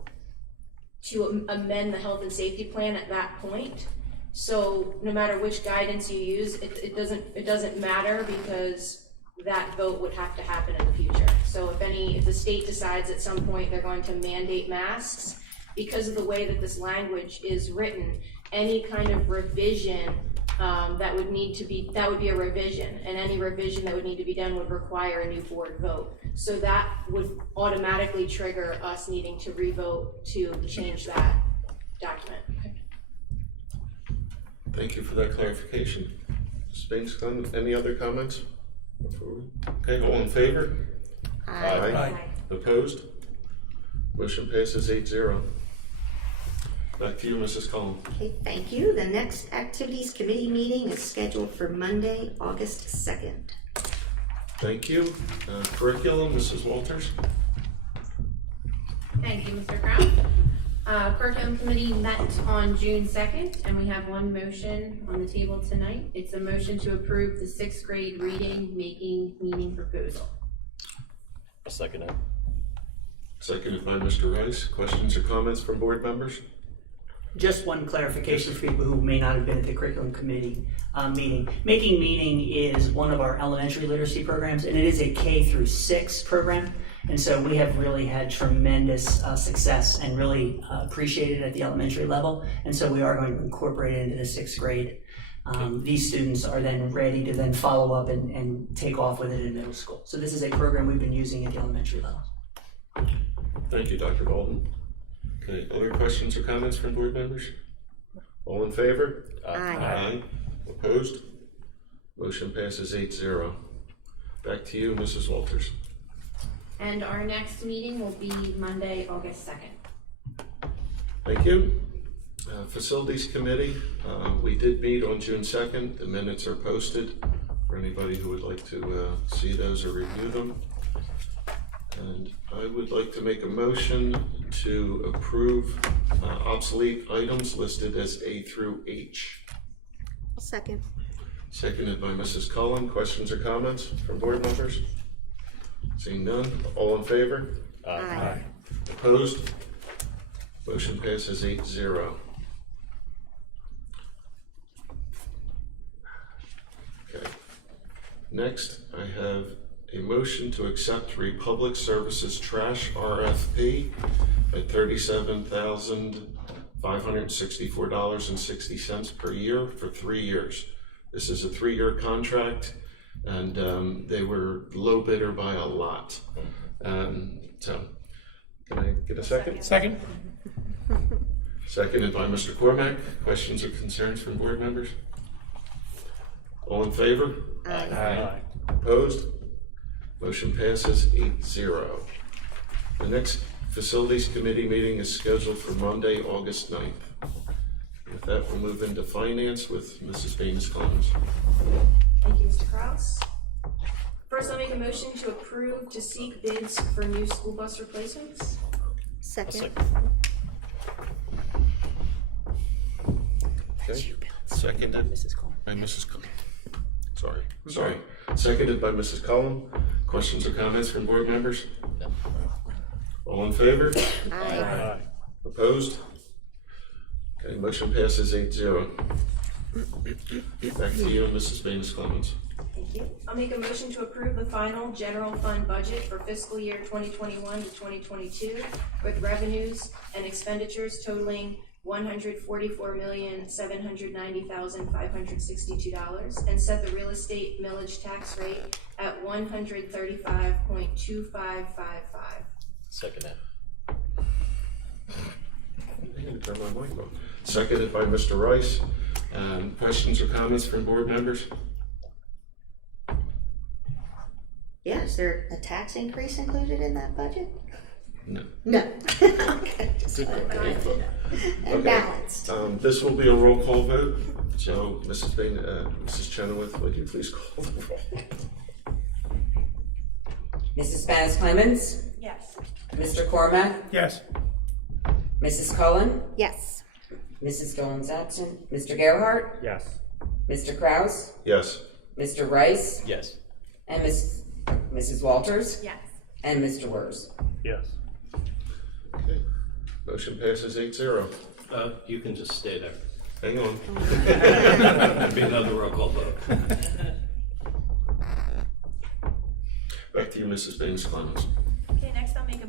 to amend the health and safety plan at that point. So no matter which guidance you use, it doesn't matter, because that vote would have to happen in the future. So if the state decides at some point they're going to mandate masks, because of the way that this language is written, any kind of revision that would be a revision, and any revision that would need to be done would require a new board vote. So that would automatically trigger us needing to re-vote to change that document. Thank you for that clarification. Ms. Banks, any other comments? Okay, all in favor? Aye. Opposed? Motion passes 8-0. Back to you, Mrs. Cullen. Okay, thank you. The next Activities Committee meeting is scheduled for Monday, August 2nd. Thank you. Curriculum, Mrs. Walters. Thank you, Mr. Crown. Curriculum Committee met on June 2nd, and we have one motion on the table tonight. It's a motion to approve the 6th grade reading, making, meaning proposal. I'll second it. Seconded by Mr. Rice. Questions or comments from board members? Just one clarification for people who may not have been at the curriculum committee meeting. Making Meaning is one of our elementary literacy programs, and it is a K through 6 program. And so we have really had tremendous success and really appreciated it at the elementary level. And so we are going to incorporate it into the 6th grade. These students are then ready to then follow up and take off with it in middle school. So this is a program we've been using at the elementary level. Thank you, Dr. Bolton. Okay, other questions or comments from board members? All in favor? Aye. Opposed? Motion passes 8-0. Back to you, Mrs. Walters. And our next meeting will be Monday, August 2nd. Thank you. Facilities Committee, we did meet on June 2nd. The minutes are posted for anybody who would like to see those or review them. And I would like to make a motion to approve obsolete items listed as A through H. Second. Seconded by Mrs. Cullen. Questions or comments from board members? Seeing none, all in favor? Aye. Opposed? Motion passes 8-0. Okay. Next, I have a motion to accept Republic Services trash RFP at $37,564.60 per year for 3 years. This is a 3-year contract, and they were low bidder by a lot. So, can I get a second? Second. Seconded by Mr. Cormack. Questions or concerns from board members? All in favor? Aye. Opposed? Motion passes 8-0. The next Facilities Committee meeting is scheduled for Monday, August 9th. With that, we'll move into Finance with Mrs. Baines-Collins. Thank you, Mr. Kraus. First, I'll make a motion to approve to seek bids for new school bus replacements. Second. Okay. Seconded by Mrs. Cullen. Sorry. Seconded by Mrs. Cullen. Questions or comments from board members? No. All in favor? Aye. Opposed? Okay, motion passes 8-0. Back to you, Mrs. Baines-Collins. Thank you. I'll make a motion to approve the final general fund budget for fiscal year 2021 to 2022 with revenues and expenditures totaling $144,790,562 and set the real estate millage tax rate at 135.2555. Second it. I'm gonna turn my mic on. Seconded by Mr. Rice. Questions or comments from board members? Yeah, is there a tax increase included in that budget? No. No. Okay, just wanted to make sure. And balanced. This will be a roll call vote. So, Mrs. Chenoweth, would you please call the roll? Mrs. Spanos Clemens? Yes. Mr. Cormack? Yes. Mrs. Cullen? Yes. Mrs. Dolan's absent. Mr. Gerhart? Yes. Mr. Kraus? Yes. Mr. Rice? Yes. And Mrs. Walters? Yes. And Mr. Wers? Yes. Okay. Motion passes 8-0. You can just stay there. Hang on. It'll be another roll call vote. Back to you, Mrs. Baines-Collins. Okay, next I'll make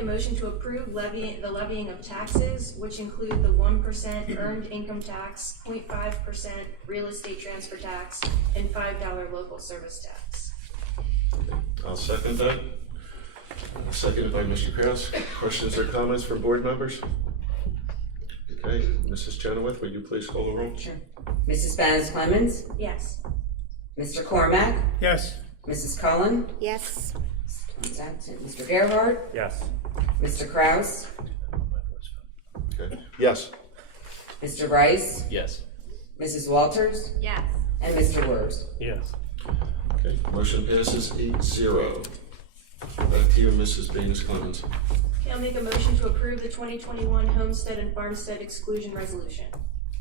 a motion to approve the levying of taxes, which include the 1% earned income tax, 0.5% real estate transfer tax, and $5 local service tax. I'll second that. Seconded by Mr. Kraus. Questions or comments from board members? Okay, Mrs. Chenoweth, would you please call the roll? Sure. Mrs. Spanos Clemens? Yes. Mr. Cormack? Yes. Mrs. Cullen? Yes. Mr. Gerhart? Yes. Mr. Kraus? Okay. Yes. Mr. Rice? Yes. Mrs. Walters? Yes. And Mr. Wurs? Yes. Okay, motion passes 8-0. Back to you, Mrs. Venus Clemens. Okay, I'll make a motion to approve the 2021 homestead and farmstead exclusion resolution.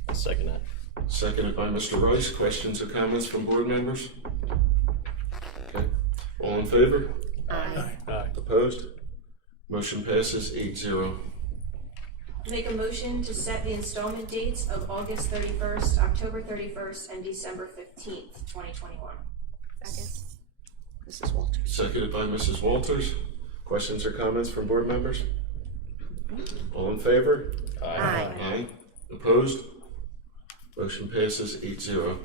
I'll second that. Seconded by Mr. Rice. Questions or comments from board members? Okay, all in favor? Aye. Opposed? Motion passes 8-0. Make a motion to set the installment dates of August 31st, October 31st, and December 15th, 2021. Mrs. Walters. Seconded by Mrs. Walters. Questions or comments from board members? All in favor? Aye. Aye. Opposed? Motion passes 8-0.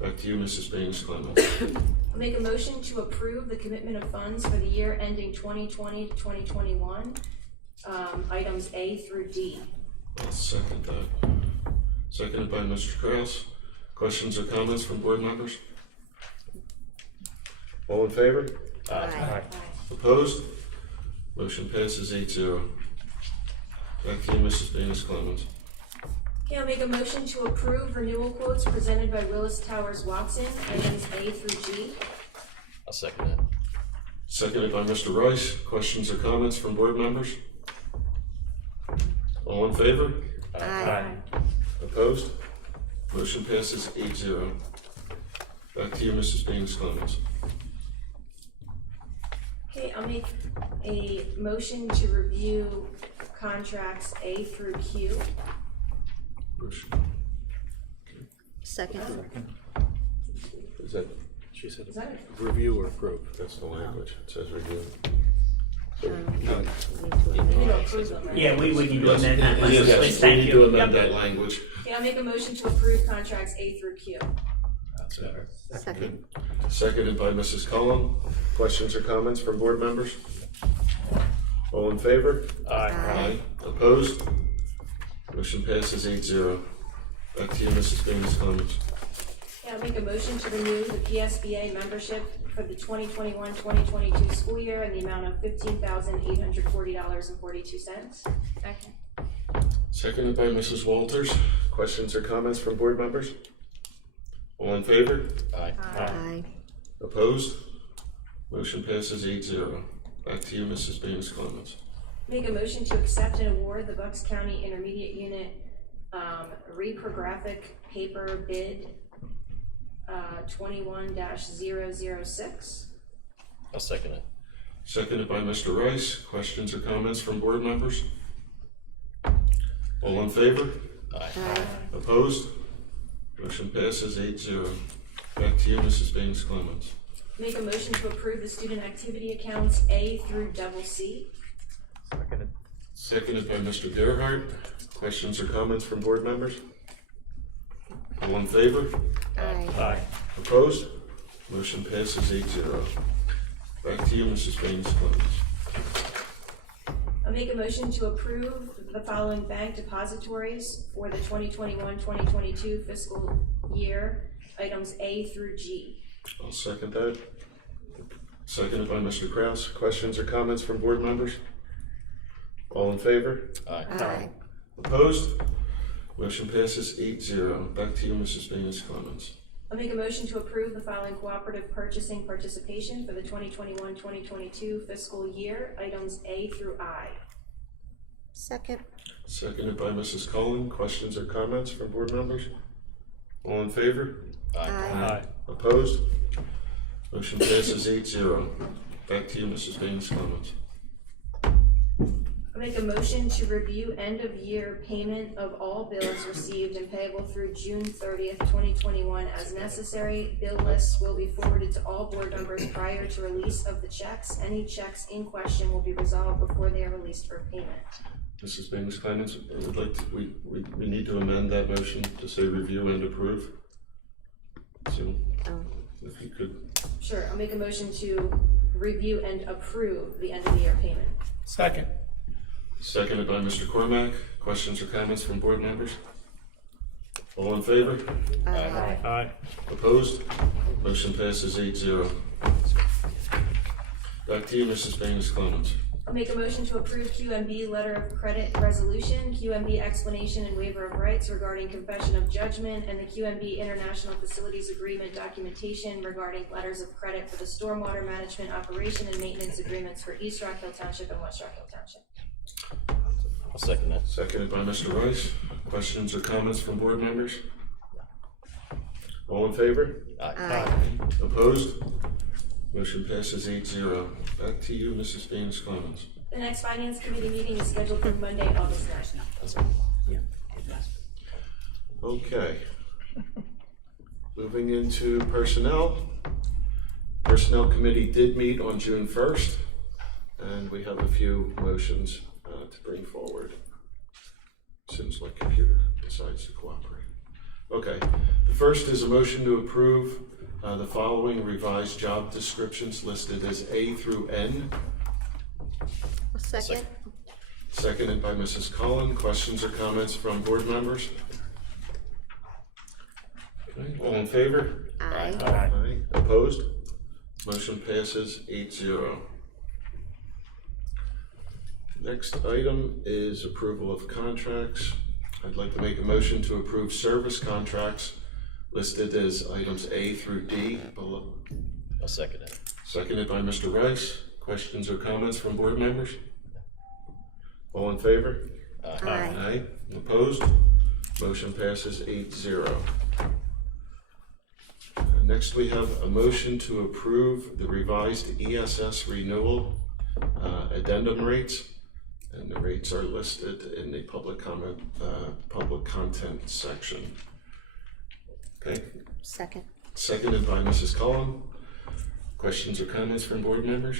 Back to you, Mrs. Venus Clemens. I'll make a motion to approve the commitment of funds for the year ending 2020 to 2021, items A through D. I'll second that. Seconded by Mr. Kraus. Questions or comments from board members? All in favor? Aye. Opposed? Motion passes 8-0. Back to you, Mrs. Venus Clemens. Okay, I'll make a motion to approve renewal quotes presented by Willis Towers Watson, items A through G. I'll second that. Seconded by Mr. Rice. Questions or comments from board members? All in favor? Aye. Opposed? Motion passes 8-0. Back to you, Mrs. Venus Clemens. Okay, I'll make a motion to review contracts A through Q. Second. Is that, She said Is that it? review or approve. that's the language. It says review. We need to approve them, right? Yeah, we need to Yes, amend that. yes, Please, we thank need you. to amend Yep. that language. Okay, I'll make a motion to approve contracts A through Q. That's better. Second. Seconded by Mrs. Cullen. Questions or comments from board members? All in favor? Aye. Opposed? Motion passes 8-0. Back to you, Mrs. Venus Clemens. Okay, I'll make a motion to renew the PSBA membership for the 2021-2022 school year in the amount of $15,840.42. Second. Seconded by Mrs. Walters. Questions or comments from board members? All in favor? Aye. Aye. Opposed? Motion passes 8-0. Back to you, Mrs. Venus Clemens. Make a motion to accept and award the Bucks County Intermediate Unit reprographic paper bid 21-006. I'll second it. Seconded by Mr. Rice. Questions or comments from board members? All in favor? Aye. Opposed? Motion passes 8-0. Back to you, Mrs. Venus Clemens. Make a motion to approve the student activity accounts A through C. Seconded by Mr. Gerhart. Questions or comments from board members? All in favor? Aye. Opposed? Motion passes 8-0. Back to you, Mrs. Venus Clemens. I'll make a motion to approve the following bank depositories for the 2021-2022 fiscal year, items A through G. I'll second that. Seconded by Mr. Kraus. Questions or comments from board members? All in favor? Aye. Opposed? Motion passes 8-0. Back to you, Mrs. Venus Clemens. I'll make a motion to approve the following cooperative purchasing participation for the 2021-2022 fiscal year, items A through I. Second. Seconded by Mrs. Cullen. Questions or comments from board members? All in favor? Aye. Opposed? Motion passes 8-0. Back to you, Mrs. Venus Clemens. I'll make a motion to review end-of-year payment of all bills received and payable through June 30th, 2021 as necessary. Bill lists will be forwarded to all board members prior to release of the checks. Any checks in question will be resolved before they are released for payment. Mrs. Venus Clemens, we need to amend that motion to say review and approve. So, if you could. Sure, I'll make a motion to review and approve the end-of-the-year payment. Second. Seconded by Mr. Cormack. Questions or comments from board members? All in favor? Aye. Opposed? Motion passes 8-0. Back to you, Mrs. Venus Clemens. I'll make a motion to approve QMB letter of credit resolution, QMB explanation and waiver of rights regarding confession of judgment, and the QMB International Facilities Agreement documentation regarding letters of credit for the stormwater management operation and maintenance agreements for East Rock Hill Township and West Rock Hill Township. I'll second that. Seconded by Mr. Rice. Questions or comments from board members? All in favor? Aye. Opposed? Motion passes 8-0. Back to you, Mrs. Danis Clemens. The next Finance Committee meeting is scheduled for Monday, August 9th. Okay. Moving into personnel. Personnel Committee did meet on June 1st, and we have a few motions to bring forward. As soon as my computer decides to cooperate. Okay. The first is a motion to approve the following revised job descriptions listed as A through N. A second. Seconded by Mrs. Cullen. Questions or comments from board members? Okay. All in favor? Aye. Aye. Opposed? Motion passes 8-0. Next item is approval of contracts. I'd like to make a motion to approve service contracts listed as items A through D below. I'll second it. Seconded by Mr. Rice. Questions or comments from board members? All in favor? Aye. Aye. Opposed? Motion passes 8-0. Next, we have a motion to approve the revised ESS renewal addendum rates, and the rates are listed in the public content section. Okay. Second. Seconded by Mrs. Cullen. Questions or comments from board members?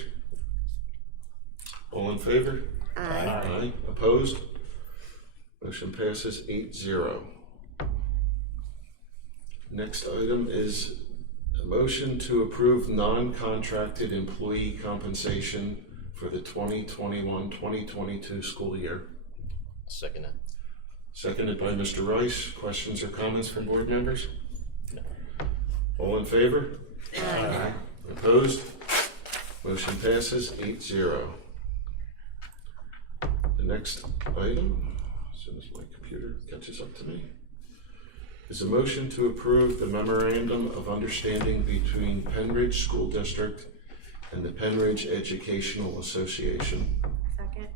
All in favor? Aye. Aye. Opposed? Motion passes 8-0. Next item is a motion to approve non-contracted employee compensation for the 2021-2022 school year. Second it. Seconded by Mr. Rice. Questions or comments from board members? All in favor? Aye. Opposed? Motion passes 8-0. The next item, as soon as my computer catches up to me, is a motion to approve the memorandum of understanding between Penridge School District and the Penridge Educational Association. Second.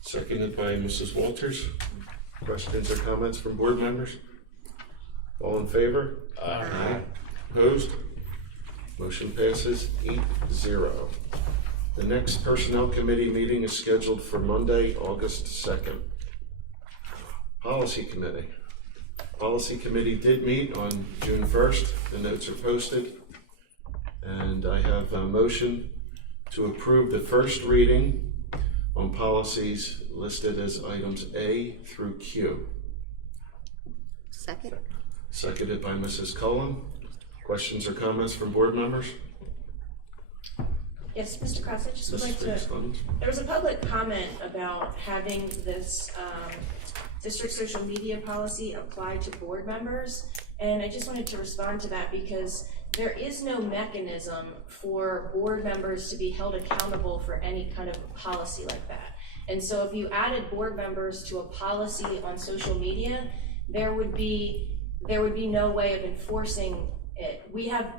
Seconded by Mrs. Walters. Questions or comments from board members? All in favor? Aye. Opposed? Motion passes 8-0. The next Personnel Committee meeting is scheduled for Monday, August 2nd. Policy Committee. Policy Committee did meet on June 1st. The notes are posted. And I have a motion to approve the first reading on policies listed as items A through Q. Second. Seconded by Mrs. Cullen. Questions or comments from board members? Yes, Mr. Cross, I just would like Mrs. to, Clemens? there was a public comment about having this district social media policy apply to board members. And I just wanted to respond to that because there is no mechanism for board members to be held accountable for any kind of policy like that. And so if you added board members to a policy on social media, there would be no way of enforcing it. We have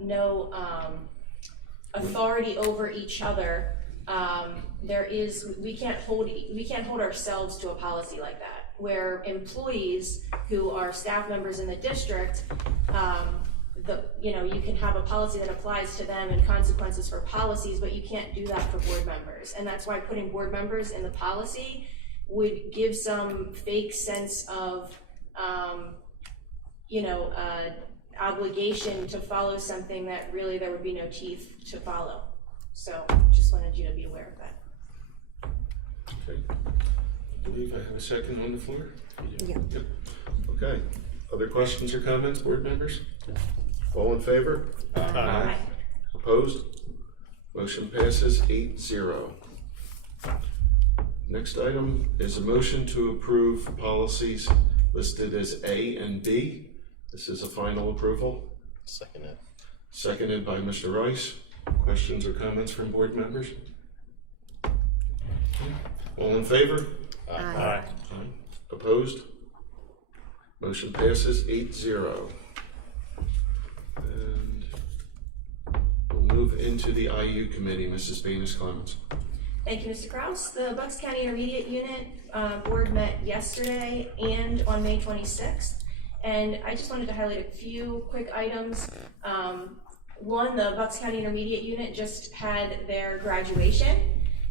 no authority over each other. We can't hold ourselves to a policy like that, where employees who are staff members in the district, you can have a policy that applies to them and consequences for policies, but you can't do that for board members. And that's why putting board members in the policy would give some fake sense of obligation to follow something that really there would be no teeth to follow. So just wanted you to be aware of that. Okay. I believe I have a second on the floor. Yeah. Yep. Okay. Other questions or comments, board members? All in favor? Aye. Opposed? Motion passes 8-0. Next item is a motion to approve policies listed as A and B. This is a final approval. Second it. Seconded by Mr. Rice. Questions or comments from board members? All in favor? Aye. Opposed? Motion passes 8-0. And we'll move into the IU committee. Mrs. Banis Clemens. Thank you, Mr. Kraus. The Bucks County Intermediate Unit Board met yesterday and on May 26th. And I just wanted to highlight a few quick items. One, the Bucks County Intermediate Unit just had their graduation,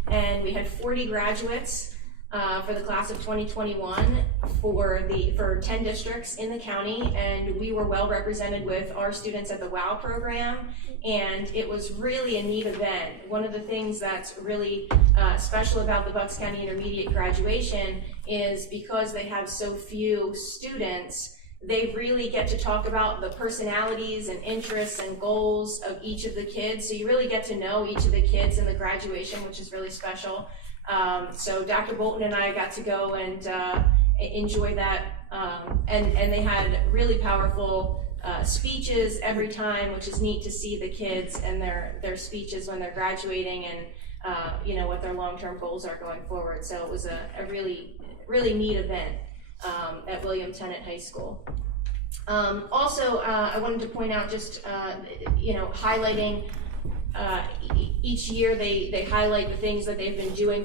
and we had 40 graduates for the class of 2021 for 10 districts in the county, and we were well represented with our students at the WOW program, and it was really a neat event. One of the things that's really special about the Bucks County Intermediate graduation is because they have so few students, they really get to talk about the personalities and interests and goals of each of the kids. So you really get to know each of the kids in the graduation, which is really special. So Dr. Bolton and I got to go and enjoy that. And they had really powerful speeches every time, which is neat to see the kids and their speeches when they're graduating and what their long-term goals are going forward. So it was a really, really neat event at William Tennant High School. Also, I wanted to point out just, highlighting each year they highlight the things that they've been doing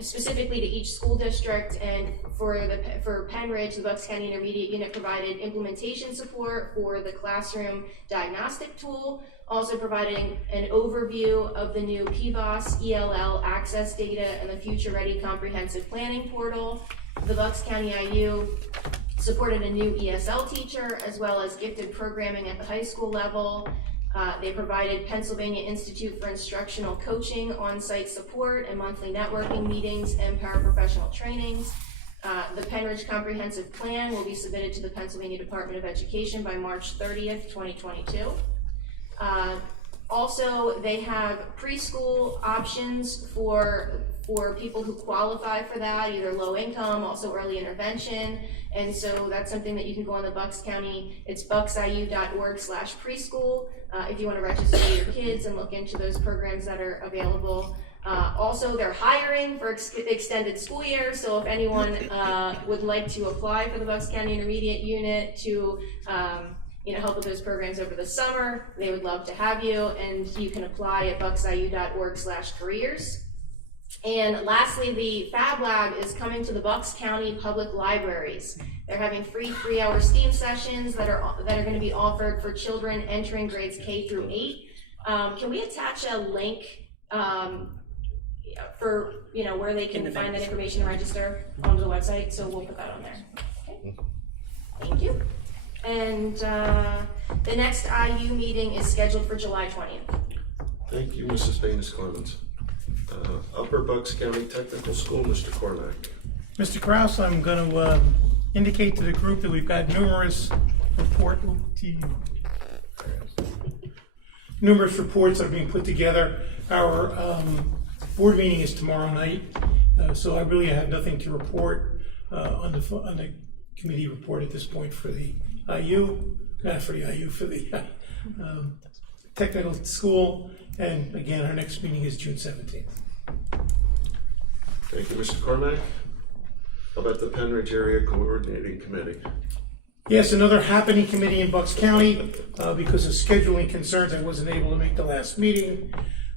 specifically to each school district. And for Penridge, the Bucks County Intermediate Unit provided implementation support for the classroom diagnostic tool, also providing an overview of the new PVOS ELL access data and the Future Ready Comprehensive Planning Portal. The Bucks County IU supported a new ESL teacher as well as gifted programming at the high school level. They provided Pennsylvania Institute for Instructional Coaching on-site support and monthly networking meetings and paraprofessional trainings. The Penridge Comprehensive Plan will be submitted to the Pennsylvania Department of Education by March 30th, 2022. Also, they have preschool options for people who qualify for that, either low income, also early intervention. And so that's something that you can go on the Bucks County, it's bucksiu.org/preschool if you want to register your kids and look into those programs that are available. Also, they're hiring for extended school year, so if anyone would like to apply for the Bucks County Intermediate Unit to help with those programs over the summer, they would love to have you, and you can apply at bucksiu.org/careers. And lastly, the Fab Lab is coming to the Bucks County Public Libraries. They're having free 3-hour STEAM sessions that are going to be offered for children entering grades K through 8. Can we attach a link for where they can find that information and register onto the website? So we'll put that on there. Okay. Thank you. And the next IU meeting is scheduled for July 20th. Thank you, Mrs. Banis Clemens. Upper Bucks County Technical School, Mr. Cormack. Mr. Kraus, I'm going to indicate to the group that we've got numerous reports that are being put together. Our board meeting is tomorrow night, so I really have nothing to report on the committee report at this point for the IU, not for the IU, for the technical school. And again, our next meeting is June 17th. Thank you, Mr. Cormack. How about the Penridge Area Coordinating Committee? Yes, another happening committee in Bucks County. Because of scheduling concerns, I wasn't able to make the last meeting.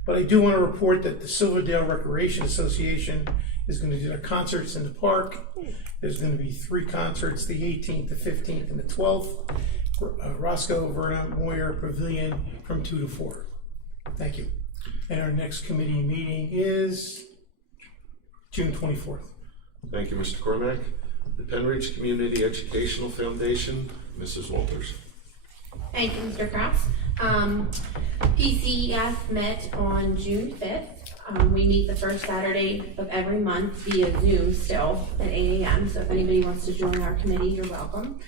But I do want to report that the Silverdale Recreation Association is going to do their concerts in the park. There's going to be 3 concerts, the 18th, the 15th, and the 12th. Roscoe Verna Moyer Pavilion from 2 to 4. Thank you. And our next committee meeting is June 24th. Thank you, Mr. Cormack. The Penridge Community Educational Foundation, Mrs. Walters. Thank you, Mr. Kraus. PCEF met on June 5th. We meet the first Saturday of every month via Zoom still at 8 a.m. So if anybody wants to join our committee, you're welcome.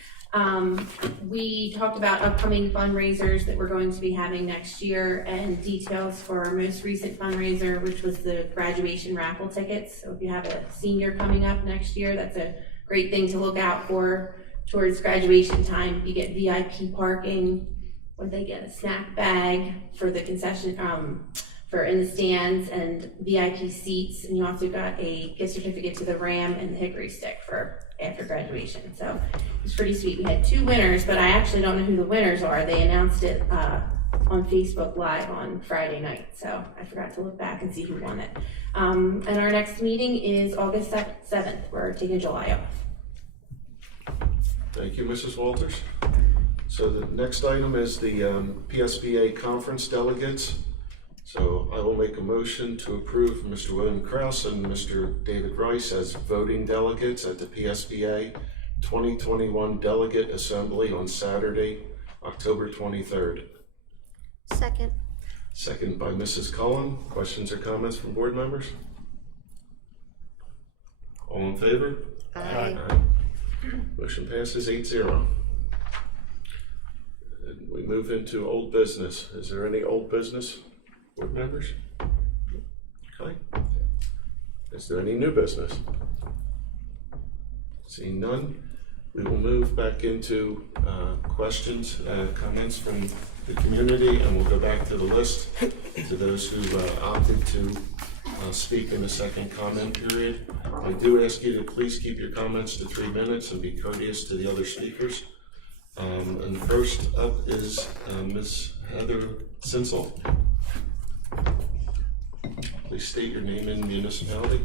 We talked about upcoming fundraisers that we're going to be having next year and details for our most recent fundraiser, which was the graduation raffle tickets. So if you have a senior coming up next year, that's a great thing to look out for towards graduation time. You get VIP parking, or they get a snack bag for the concession, for in the stands and VIP seats, and you also got a gift certificate to the Ram and the Hickory Stick for after graduation. So it's pretty sweet. We had 2 winners, but I actually don't know who the winners are. They announced it on Facebook Live on Friday night, so I forgot to look back and see who won it. And our next meeting is August 7th. We're taking July off. Thank you, Mrs. Walters. So the next item is the PSBA conference delegates. So I will make a motion to approve Mr. William Kraus and Mr. David Rice as voting delegates at the PSBA 2021 Delegate Assembly on Saturday, October 23rd. Second. Second by Mrs. Cullen. Questions or comments from board members? All in favor? Aye. Motion passes 8-0. And we move into old business. Is there any old business, board members? Okay. Is there any new business? Seeing none, we will move back into questions, comments from the community, and we'll go back to the list to those who opted to speak in the second comment period. I do ask you to please keep your comments to 3 minutes and be courteous to the other speakers. And first up is Ms. Heather Sinsel. Please state your name and municipality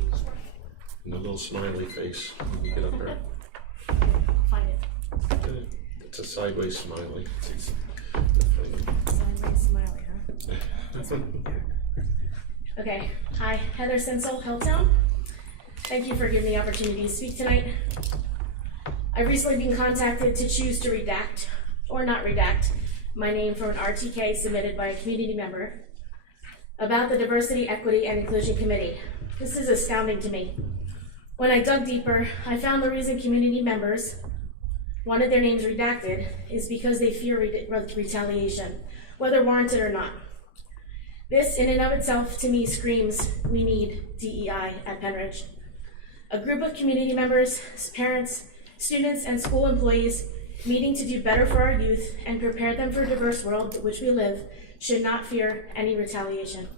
and a little smiley face when you get up there. Find it. It's a sideways smiley. Sideways smiley, huh? Okay. Hi, Heather Sinsel, Hilltown. Thank you for giving me the opportunity to speak tonight. I've recently been contacted to choose to redact, or not redact, my name from an RTK submitted by a community member about the Diversity, Equity, and Inclusion Committee. This is astounding to me. When I dug deeper, I found the reason community members wanted their names redacted is because they fear retaliation, whether warranted or not. This, in and of itself, to me, screams, we need DEI at Penridge. A group of community members, parents, students, and school employees meeting to do better for our youth and prepare them for a diverse world in which we live should not fear any retaliation.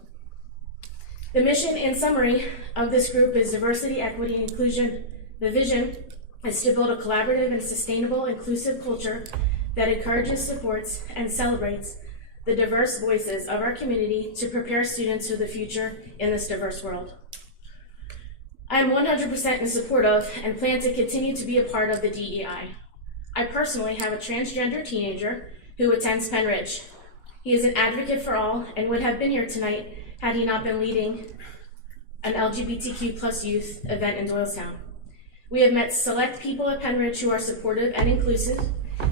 The mission, in summary, of this group is diversity, equity, and inclusion. The vision is to build a collaborative and sustainable, inclusive culture that encourages, supports, and celebrates the diverse voices of our community to prepare students for the future in this diverse world. I am 100% in support of and plan to continue to be a part of the DEI. I personally have a transgender teenager who attends Penridge. He is an advocate for all and would have been here tonight had he not been leading an LGBTQ+ youth event in Doylestown. We have met select people at Penridge who are supportive and inclusive,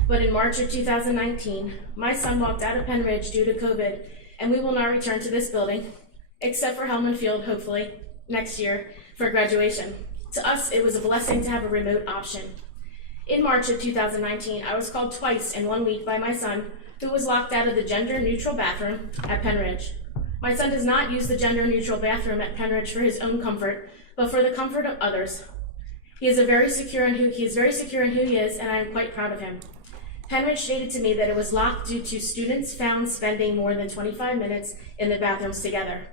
but in March of 2019, my son walked out of Penridge due to COVID, and we will not return to this building, except for Hellman Field, hopefully, next year for graduation. To us, it was a blessing to have a remote option. In March of 2019, I was called twice in 1 week by my son, who was locked out of the gender-neutral bathroom at Penridge. My son does not use the gender-neutral bathroom at Penridge for his own comfort, but for the comfort of others. He is very secure in who he is, and I am quite proud of him. Penridge stated to me that it was locked due to students found spending more than 25 minutes in the bathrooms together.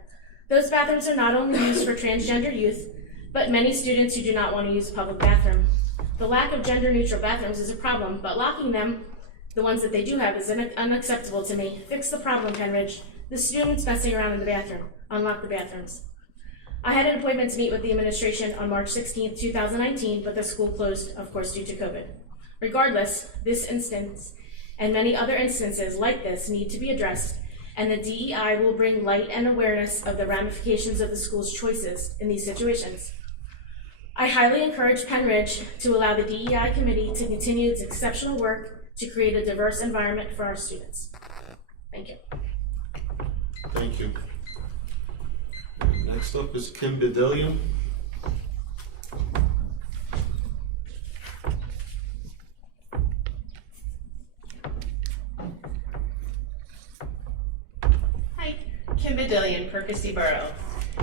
Those bathrooms are not only used for transgender youth, but many students who do not want to use a public bathroom. The lack of gender-neutral bathrooms is a problem, but locking them, the ones that they do have, is unacceptable to me. Fix the problem, Penridge. The students messing around in the bathroom. Unlock the bathrooms. I had an appointment to meet with the administration on March 16, 2019, but the school closed, of course, due to COVID. Regardless, this instance and many other instances like this need to be addressed, and the DEI will bring light and awareness of the ramifications of the school's choices in these situations. I highly encourage Penridge to allow the DEI committee to continue its exceptional work to create a diverse environment for our students. Thank you. Thank you. And next up is Kim Bedillion. Hi, Kim Bedillion, Percy Borough.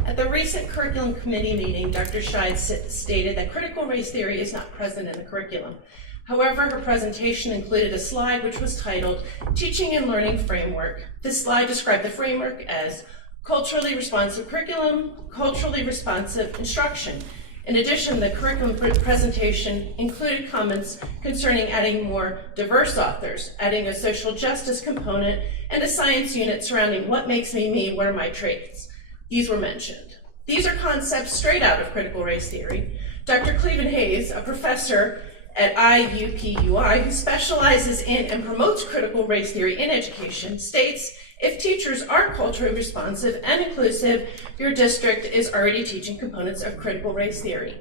At the recent curriculum committee meeting, Dr. Scheid stated that critical race theory is not present in the curriculum. However, her presentation included a slide which was titled Teaching and Learning Framework. This slide described the framework as culturally responsive curriculum, culturally responsive instruction. In addition, the curriculum presentation included comments concerning adding more diverse authors, adding a social justice component, and a science unit surrounding what makes me me, what are my traits. These were mentioned. These are concepts straight out of critical race theory. Dr. Cleveland Hayes, a professor at IUPUI who specializes in and promotes critical race theory in education, states, if teachers are culturally responsive and inclusive, your district is already teaching components of critical race theory.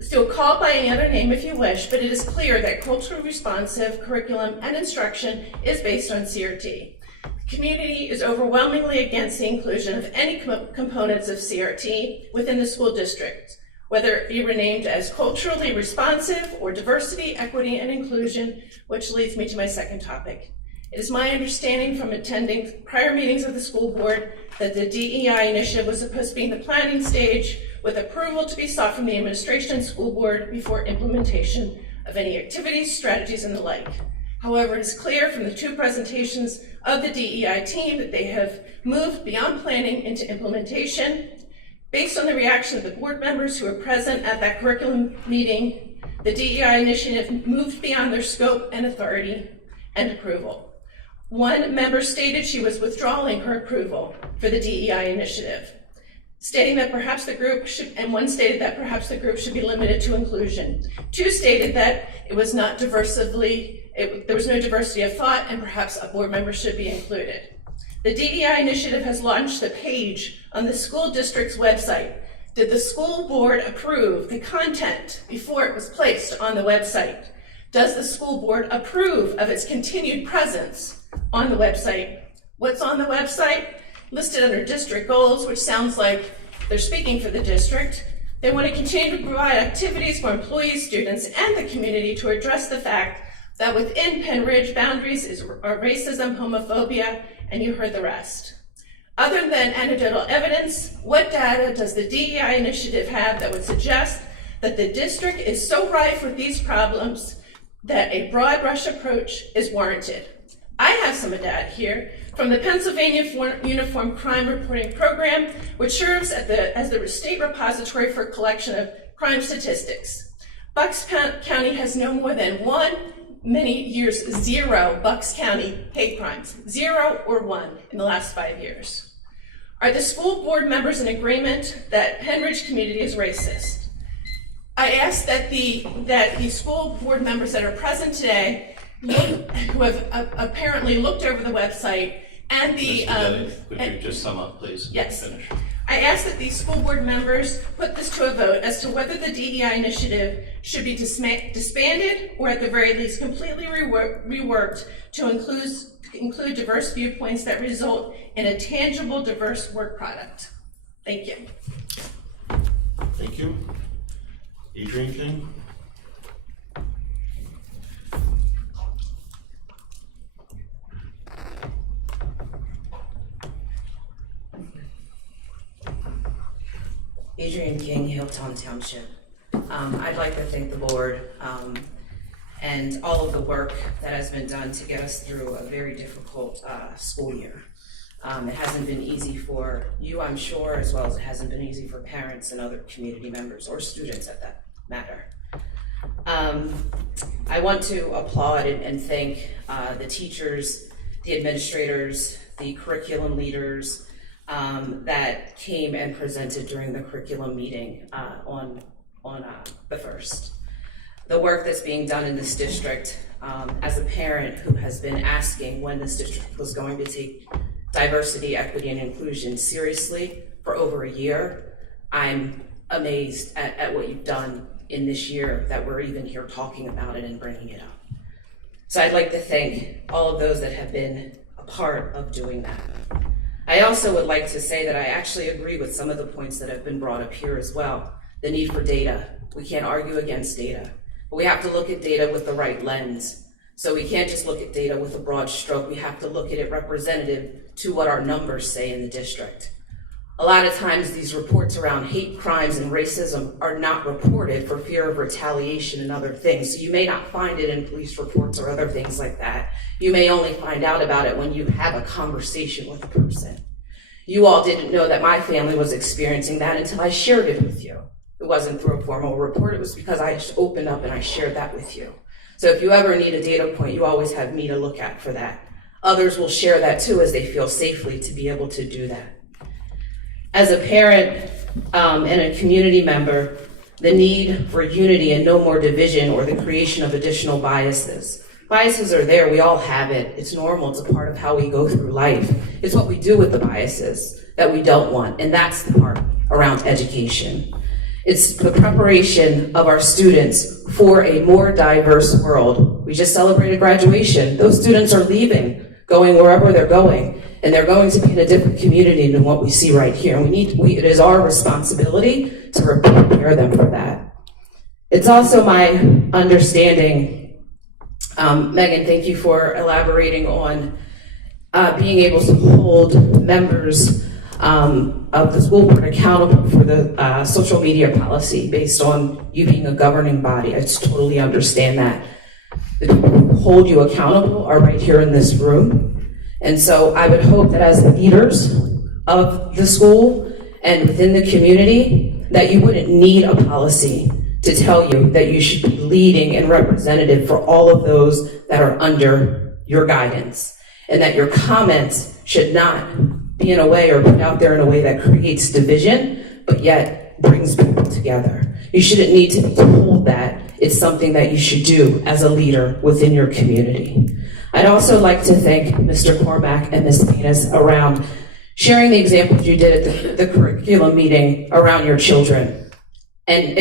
Still call it by any other name if you wish, but it is clear that culturally responsive curriculum and instruction is based on CRT. The community is overwhelmingly against the inclusion of any components of CRT within the school district, whether it be renamed as culturally responsive or diversity, equity, and inclusion, which leads me to my second topic. It is my understanding from attending prior meetings of the school board that the DEI initiative was supposed to be in the planning stage with approval to be sought from the administration and school board before implementation of any activities, strategies, and the like. However, it is clear from the two presentations of the DEI team that they have moved beyond planning into implementation. Based on the reaction of the board members who were present at that curriculum meeting, the DEI initiative moved beyond their scope and authority and approval. One member stated she was withdrawing her approval for the DEI initiative, stating that perhaps the group should, and one stated that perhaps the group should be limited to inclusion. Two stated that it was not there was no diversity of thought and perhaps a board member should be included. The DEI initiative has launched a page on the school district's website. Did the school board approve the content before it was placed on the website? Does the school board approve of its continued presence on the website? What's on the website? Listed under district goals, which sounds like they're speaking for the district. They want to continue to provide activities for employees, students, and the community to address the fact that within Penn Ridge boundaries are racism, homophobia, and you heard the rest. Other than anecdotal evidence, what data does the DEI initiative have that would suggest that the district is so rife with these problems that a broad brush approach is warranted? I have some data here from the Pennsylvania Uniform Crime Reporting Program, which serves as the state repository for collection of crime statistics. Bucks County has no more than many years, zero Bucks County hate crimes, 0 or 1 in the last 5 years. Are the school board members in agreement that Penn Ridge community is racist? I ask that the school board members that are present today, who have apparently looked over the website and the... Would you just sum up, please? Yes. Finish. I ask that these school board members put this to a vote as to whether the DEI initiative should be disbanded or at the very least completely reworked to include diverse viewpoints that result in a tangible, diverse work product. Thank you. Thank you. Adrian King? Adrian King, Hilltown Township. I'd like to thank the board and all of the work that has been done to get us through a very difficult school year. It hasn't been easy for you, I'm sure, as well as it hasn't been easy for parents and other community members or students at that matter. I want to applaud and thank the teachers, the administrators, the curriculum leaders, that came and presented during the curriculum meeting on the 1st. The work that's being done in this district, as a parent who has been asking when this district was going to take diversity, equity, and inclusion seriously for over a year, I'm amazed at what you've done in this year that we're even here talking about it and bringing it up. So I'd like to thank all of those that have been a part of doing that. I also would like to say that I actually agree with some of the points that have been brought up here as well. The need for data. We can't argue against data, but we have to look at data with the right lens. So we can't just look at data with a broad stroke. We have to look at it representative to what our numbers say in the district. A lot of times these reports around hate crimes and racism are not reported for fear of retaliation and other things. So you may not find it in police reports or other things like that. You may only find out about it when you have a conversation with a person. You all didn't know that my family was experiencing that until I shared it with you. It wasn't through a formal report, it was because I just opened up and I shared that with you. So if you ever need a data point, you always have me to look at for that. Others will share that too as they feel safely to be able to do that. As a parent and a community member, the need for unity and no more division or the creation of additional biases. Biases are there, we all have it. It's normal, it's a part of how we go through life. It's what we do with the biases that we don't want, and that's the part around education. It's the preparation of our students for a more diverse world. We just celebrated graduation. Those students are leaving, going wherever they're going, and they're going to be in a different community than what we see right here. It is our responsibility to prepare them for that. It's also my understanding, Megan, thank you for elaborating on being able to hold members of the school board accountable for the social media policy based on you being a governing body. I just totally understand that. The people who hold you accountable are right here in this room. And so I would hope that as leaders of the school and within the community, that you wouldn't need a policy to tell you that you should be leading and representative for all of those that are under your guidance, and that your comments should not be in a way or put out there in a way that creates division, but yet brings people together. You shouldn't need to be told that. It's something that you should do as a leader within your community. I'd also like to thank Mr. Cormack and Ms. Penis around sharing the examples you did at the curriculum meeting around your children. And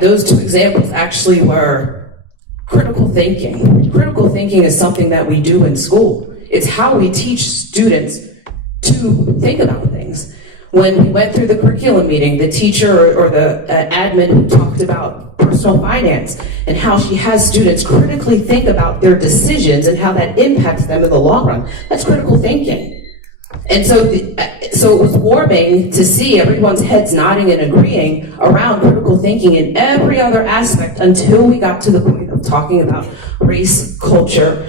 those two examples actually were critical thinking. Critical thinking is something that we do in school. It's how we teach students to think about things. When we went through the curriculum meeting, the teacher or the admin talked about personal finance and how she has students critically think about their decisions and how that impacts them in the long run. That's critical thinking. And so it was warming to see everyone's heads nodding and agreeing around critical thinking in every other aspect until we got to the point of talking about race, culture,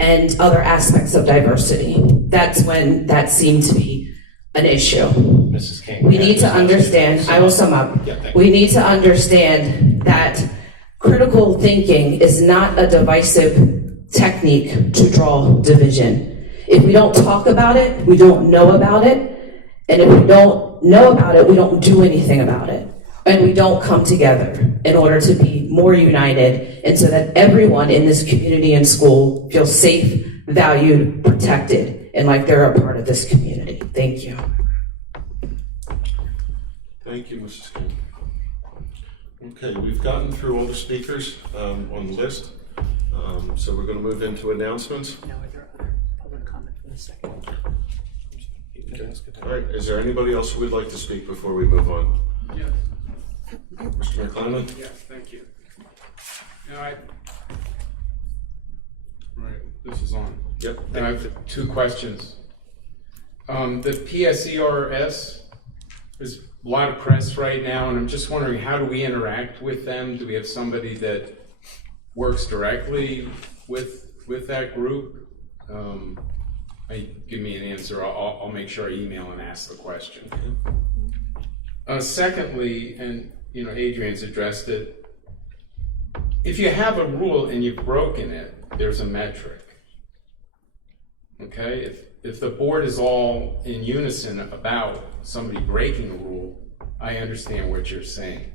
and other aspects of diversity. That's when that seemed to be an issue. Mrs. King. We need to understand, I will sum up. We need to understand that critical thinking is not a divisive technique to draw division. If we don't talk about it, we don't know about it. And if we don't know about it, we don't do anything about it. And we don't come together in order to be more united and so that everyone in this community and school feels safe, valued, protected, and like they're a part of this community. Thank you. Thank you, Mrs. King. Okay, we've gotten through all the speakers on the list. So we're going to move into announcements. Now, are there other public comment for the second? Okay. All right, is there anybody else who would like to speak before we move on? Yes. Mr. McClellan? Yes, thank you. Right, this is on. Yep. And I have two questions. The PSERS, there's a lot of press right now, and I'm just wondering, how do we interact with them? Do we have somebody that works directly with that group? Give me an answer. I'll make sure I email and ask the question. Secondly, and Adrian's addressed it, if you have a rule and you've broken it, there's a metric. Okay? If the board is all in unison about somebody breaking a rule, I understand what you're saying.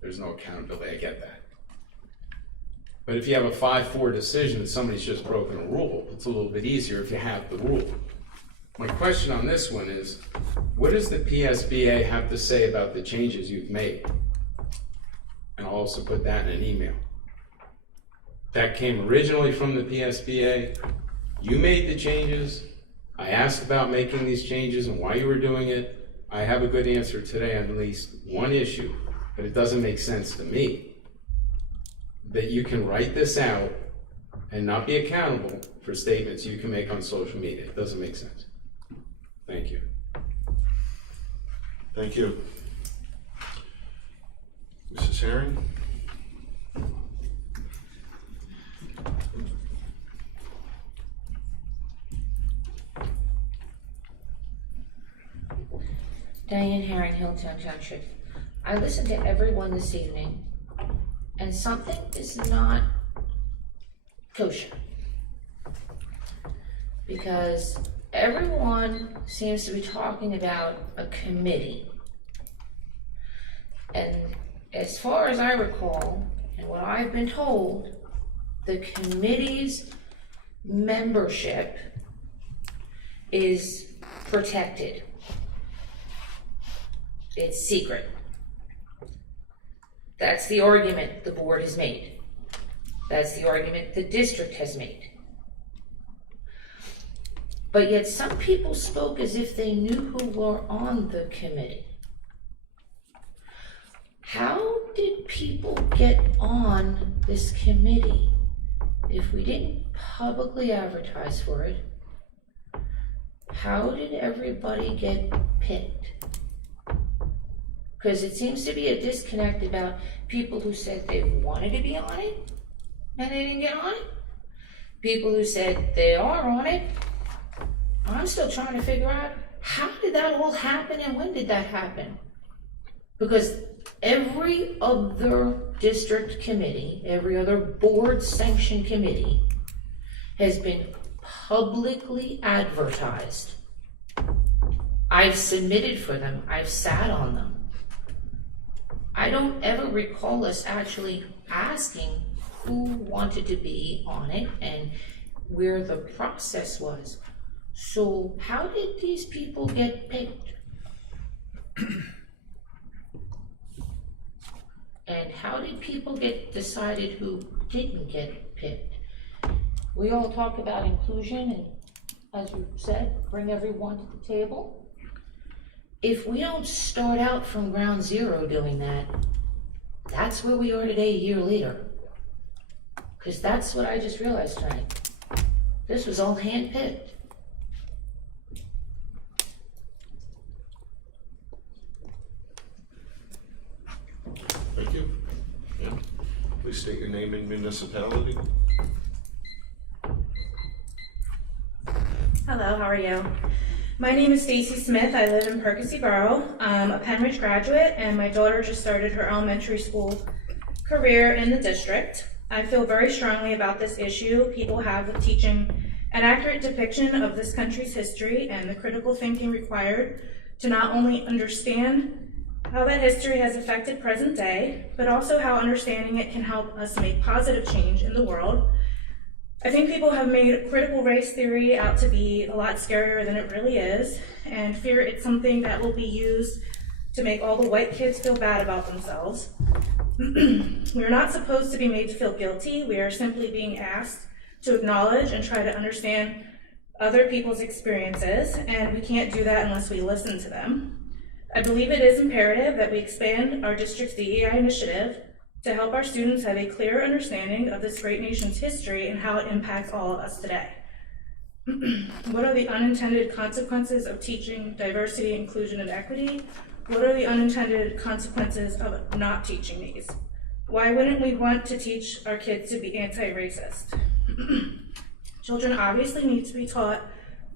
There's no accountability, I get that. But if you have a 5-4 decision that somebody's just broken a rule, it's a little bit easier if you have the rule. My question on this one is, what does the PSBA have to say about the changes you've made? And I'll also put that in an email. That came originally from the PSBA. You made the changes. I asked about making these changes and why you were doing it. I have a good answer today on at least one issue, but it doesn't make sense to me that you can write this out and not be accountable for statements you can make on social media. It doesn't make sense. Thank you. Thank you. Mrs. Herring? Diane Herring, Hilltown Township. I listened to everyone this evening, and something is not kosher. Because everyone seems to be talking about a committee. And as far as I recall, and what I've been told, the committee's membership is protected. It's secret. That's the argument the board has made. That's the argument the district has made. But yet some people spoke as if they knew who were on the committee. How did people get on this committee if we didn't publicly advertise for it? How did everybody get picked? Because it seems to be a disconnect about people who said they wanted to be on it and they didn't get on it. People who said they are on it. I'm still trying to figure out how did that all happen and when did that happen? Because every other district committee, every other board sanctioned committee has been publicly advertised. I've submitted for them, I've sat on them. I don't ever recall us actually asking who wanted to be on it and where the process was. So how did these people get picked? And how did people get decided who didn't get picked? We all talk about inclusion and, as you said, bring everyone to the table. If we don't start out from ground zero doing that, that's where we are today a year later. Because that's what I just realized tonight. This was all handpicked. Thank you. Yeah. Please state your name and municipality. Hello, how are you? My name is Stacy Smith. I live in Percy Borough. I'm a Penridge graduate, and my daughter just started her elementary school career in the district. I feel very strongly about this issue people have with teaching an accurate depiction of this country's history and the critical thinking required to not only understand how that history has affected present day, but also how understanding it can help us make positive change in the world. I think people have made critical race theory out to be a lot scarier than it really is, and fear it's something that will be used to make all the white kids feel bad about themselves. We are not supposed to be made to feel guilty. We are simply being asked to acknowledge and try to understand other people's experiences, and we can't do that unless we listen to them. I believe it is imperative that we expand our district's DEI initiative to help our students have a clear understanding of this great nation's history and how it impacts all of us today. What are the unintended consequences of teaching diversity, inclusion, and equity? What are the unintended consequences of not teaching these? Why wouldn't we want to teach our kids to be anti-racist? Children obviously need to be taught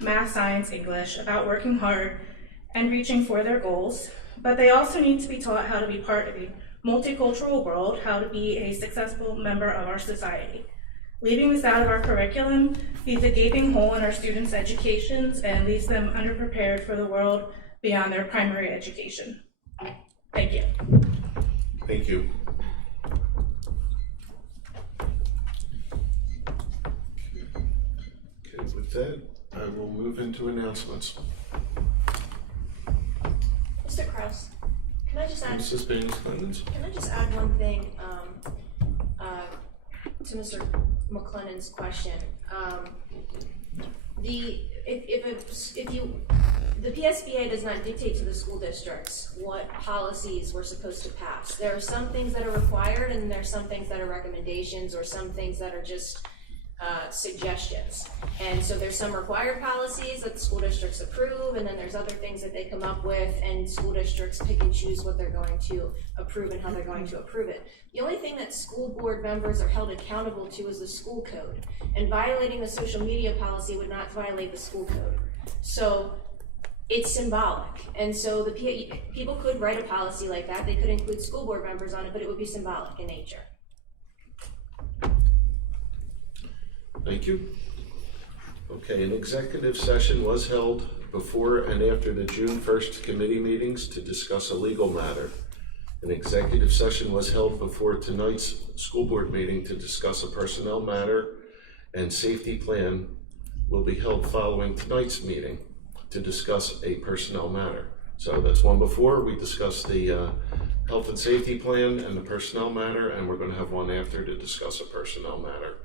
math, science, English, about working hard and reaching for their goals, but they also need to be taught how to be part of a multicultural world, how to be a successful member of our society. Leaving this out of our curriculum leaves a gaping hole in our students' educations and leaves them underprepared for the world beyond their primary education. Thank you. Thank you. Okay, with that, I will move into announcements. Mr. Kraus, can I just add? Mrs. Baines-Clemens? Can I just add one thing to Mr. McLennan's question? The PSBA does not dictate to the school districts what policies we're supposed to pass. There are some things that are required, and there are some things that are recommendations, or some things that are just suggestions. And so there's some required policies that the school districts approve, and then there's other things that they come up with, and school districts pick and choose what they're going to approve and how they're going to approve it. The only thing that school board members are held accountable to is the school code, and violating the social media policy would not violate the school code. So it's symbolic. And so people could write a policy like that. They could include school board members on it, but it would be symbolic in nature. Thank you. Okay, an executive session was held before and after the June 1st committee meetings to discuss a legal matter. An executive session was held before tonight's school board meeting to discuss a personnel matter, and safety plan will be held following tonight's meeting to discuss a personnel matter. So that's one before. We discussed the health and safety plan and the personnel matter, and we're going to have one after to discuss a personnel matter.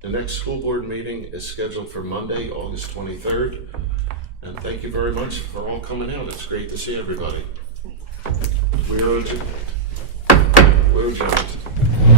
The next school board meeting is scheduled for Monday, August 23rd. And thank you very much for all coming out. It's great to see everybody. We are adjourned. We're adjourned.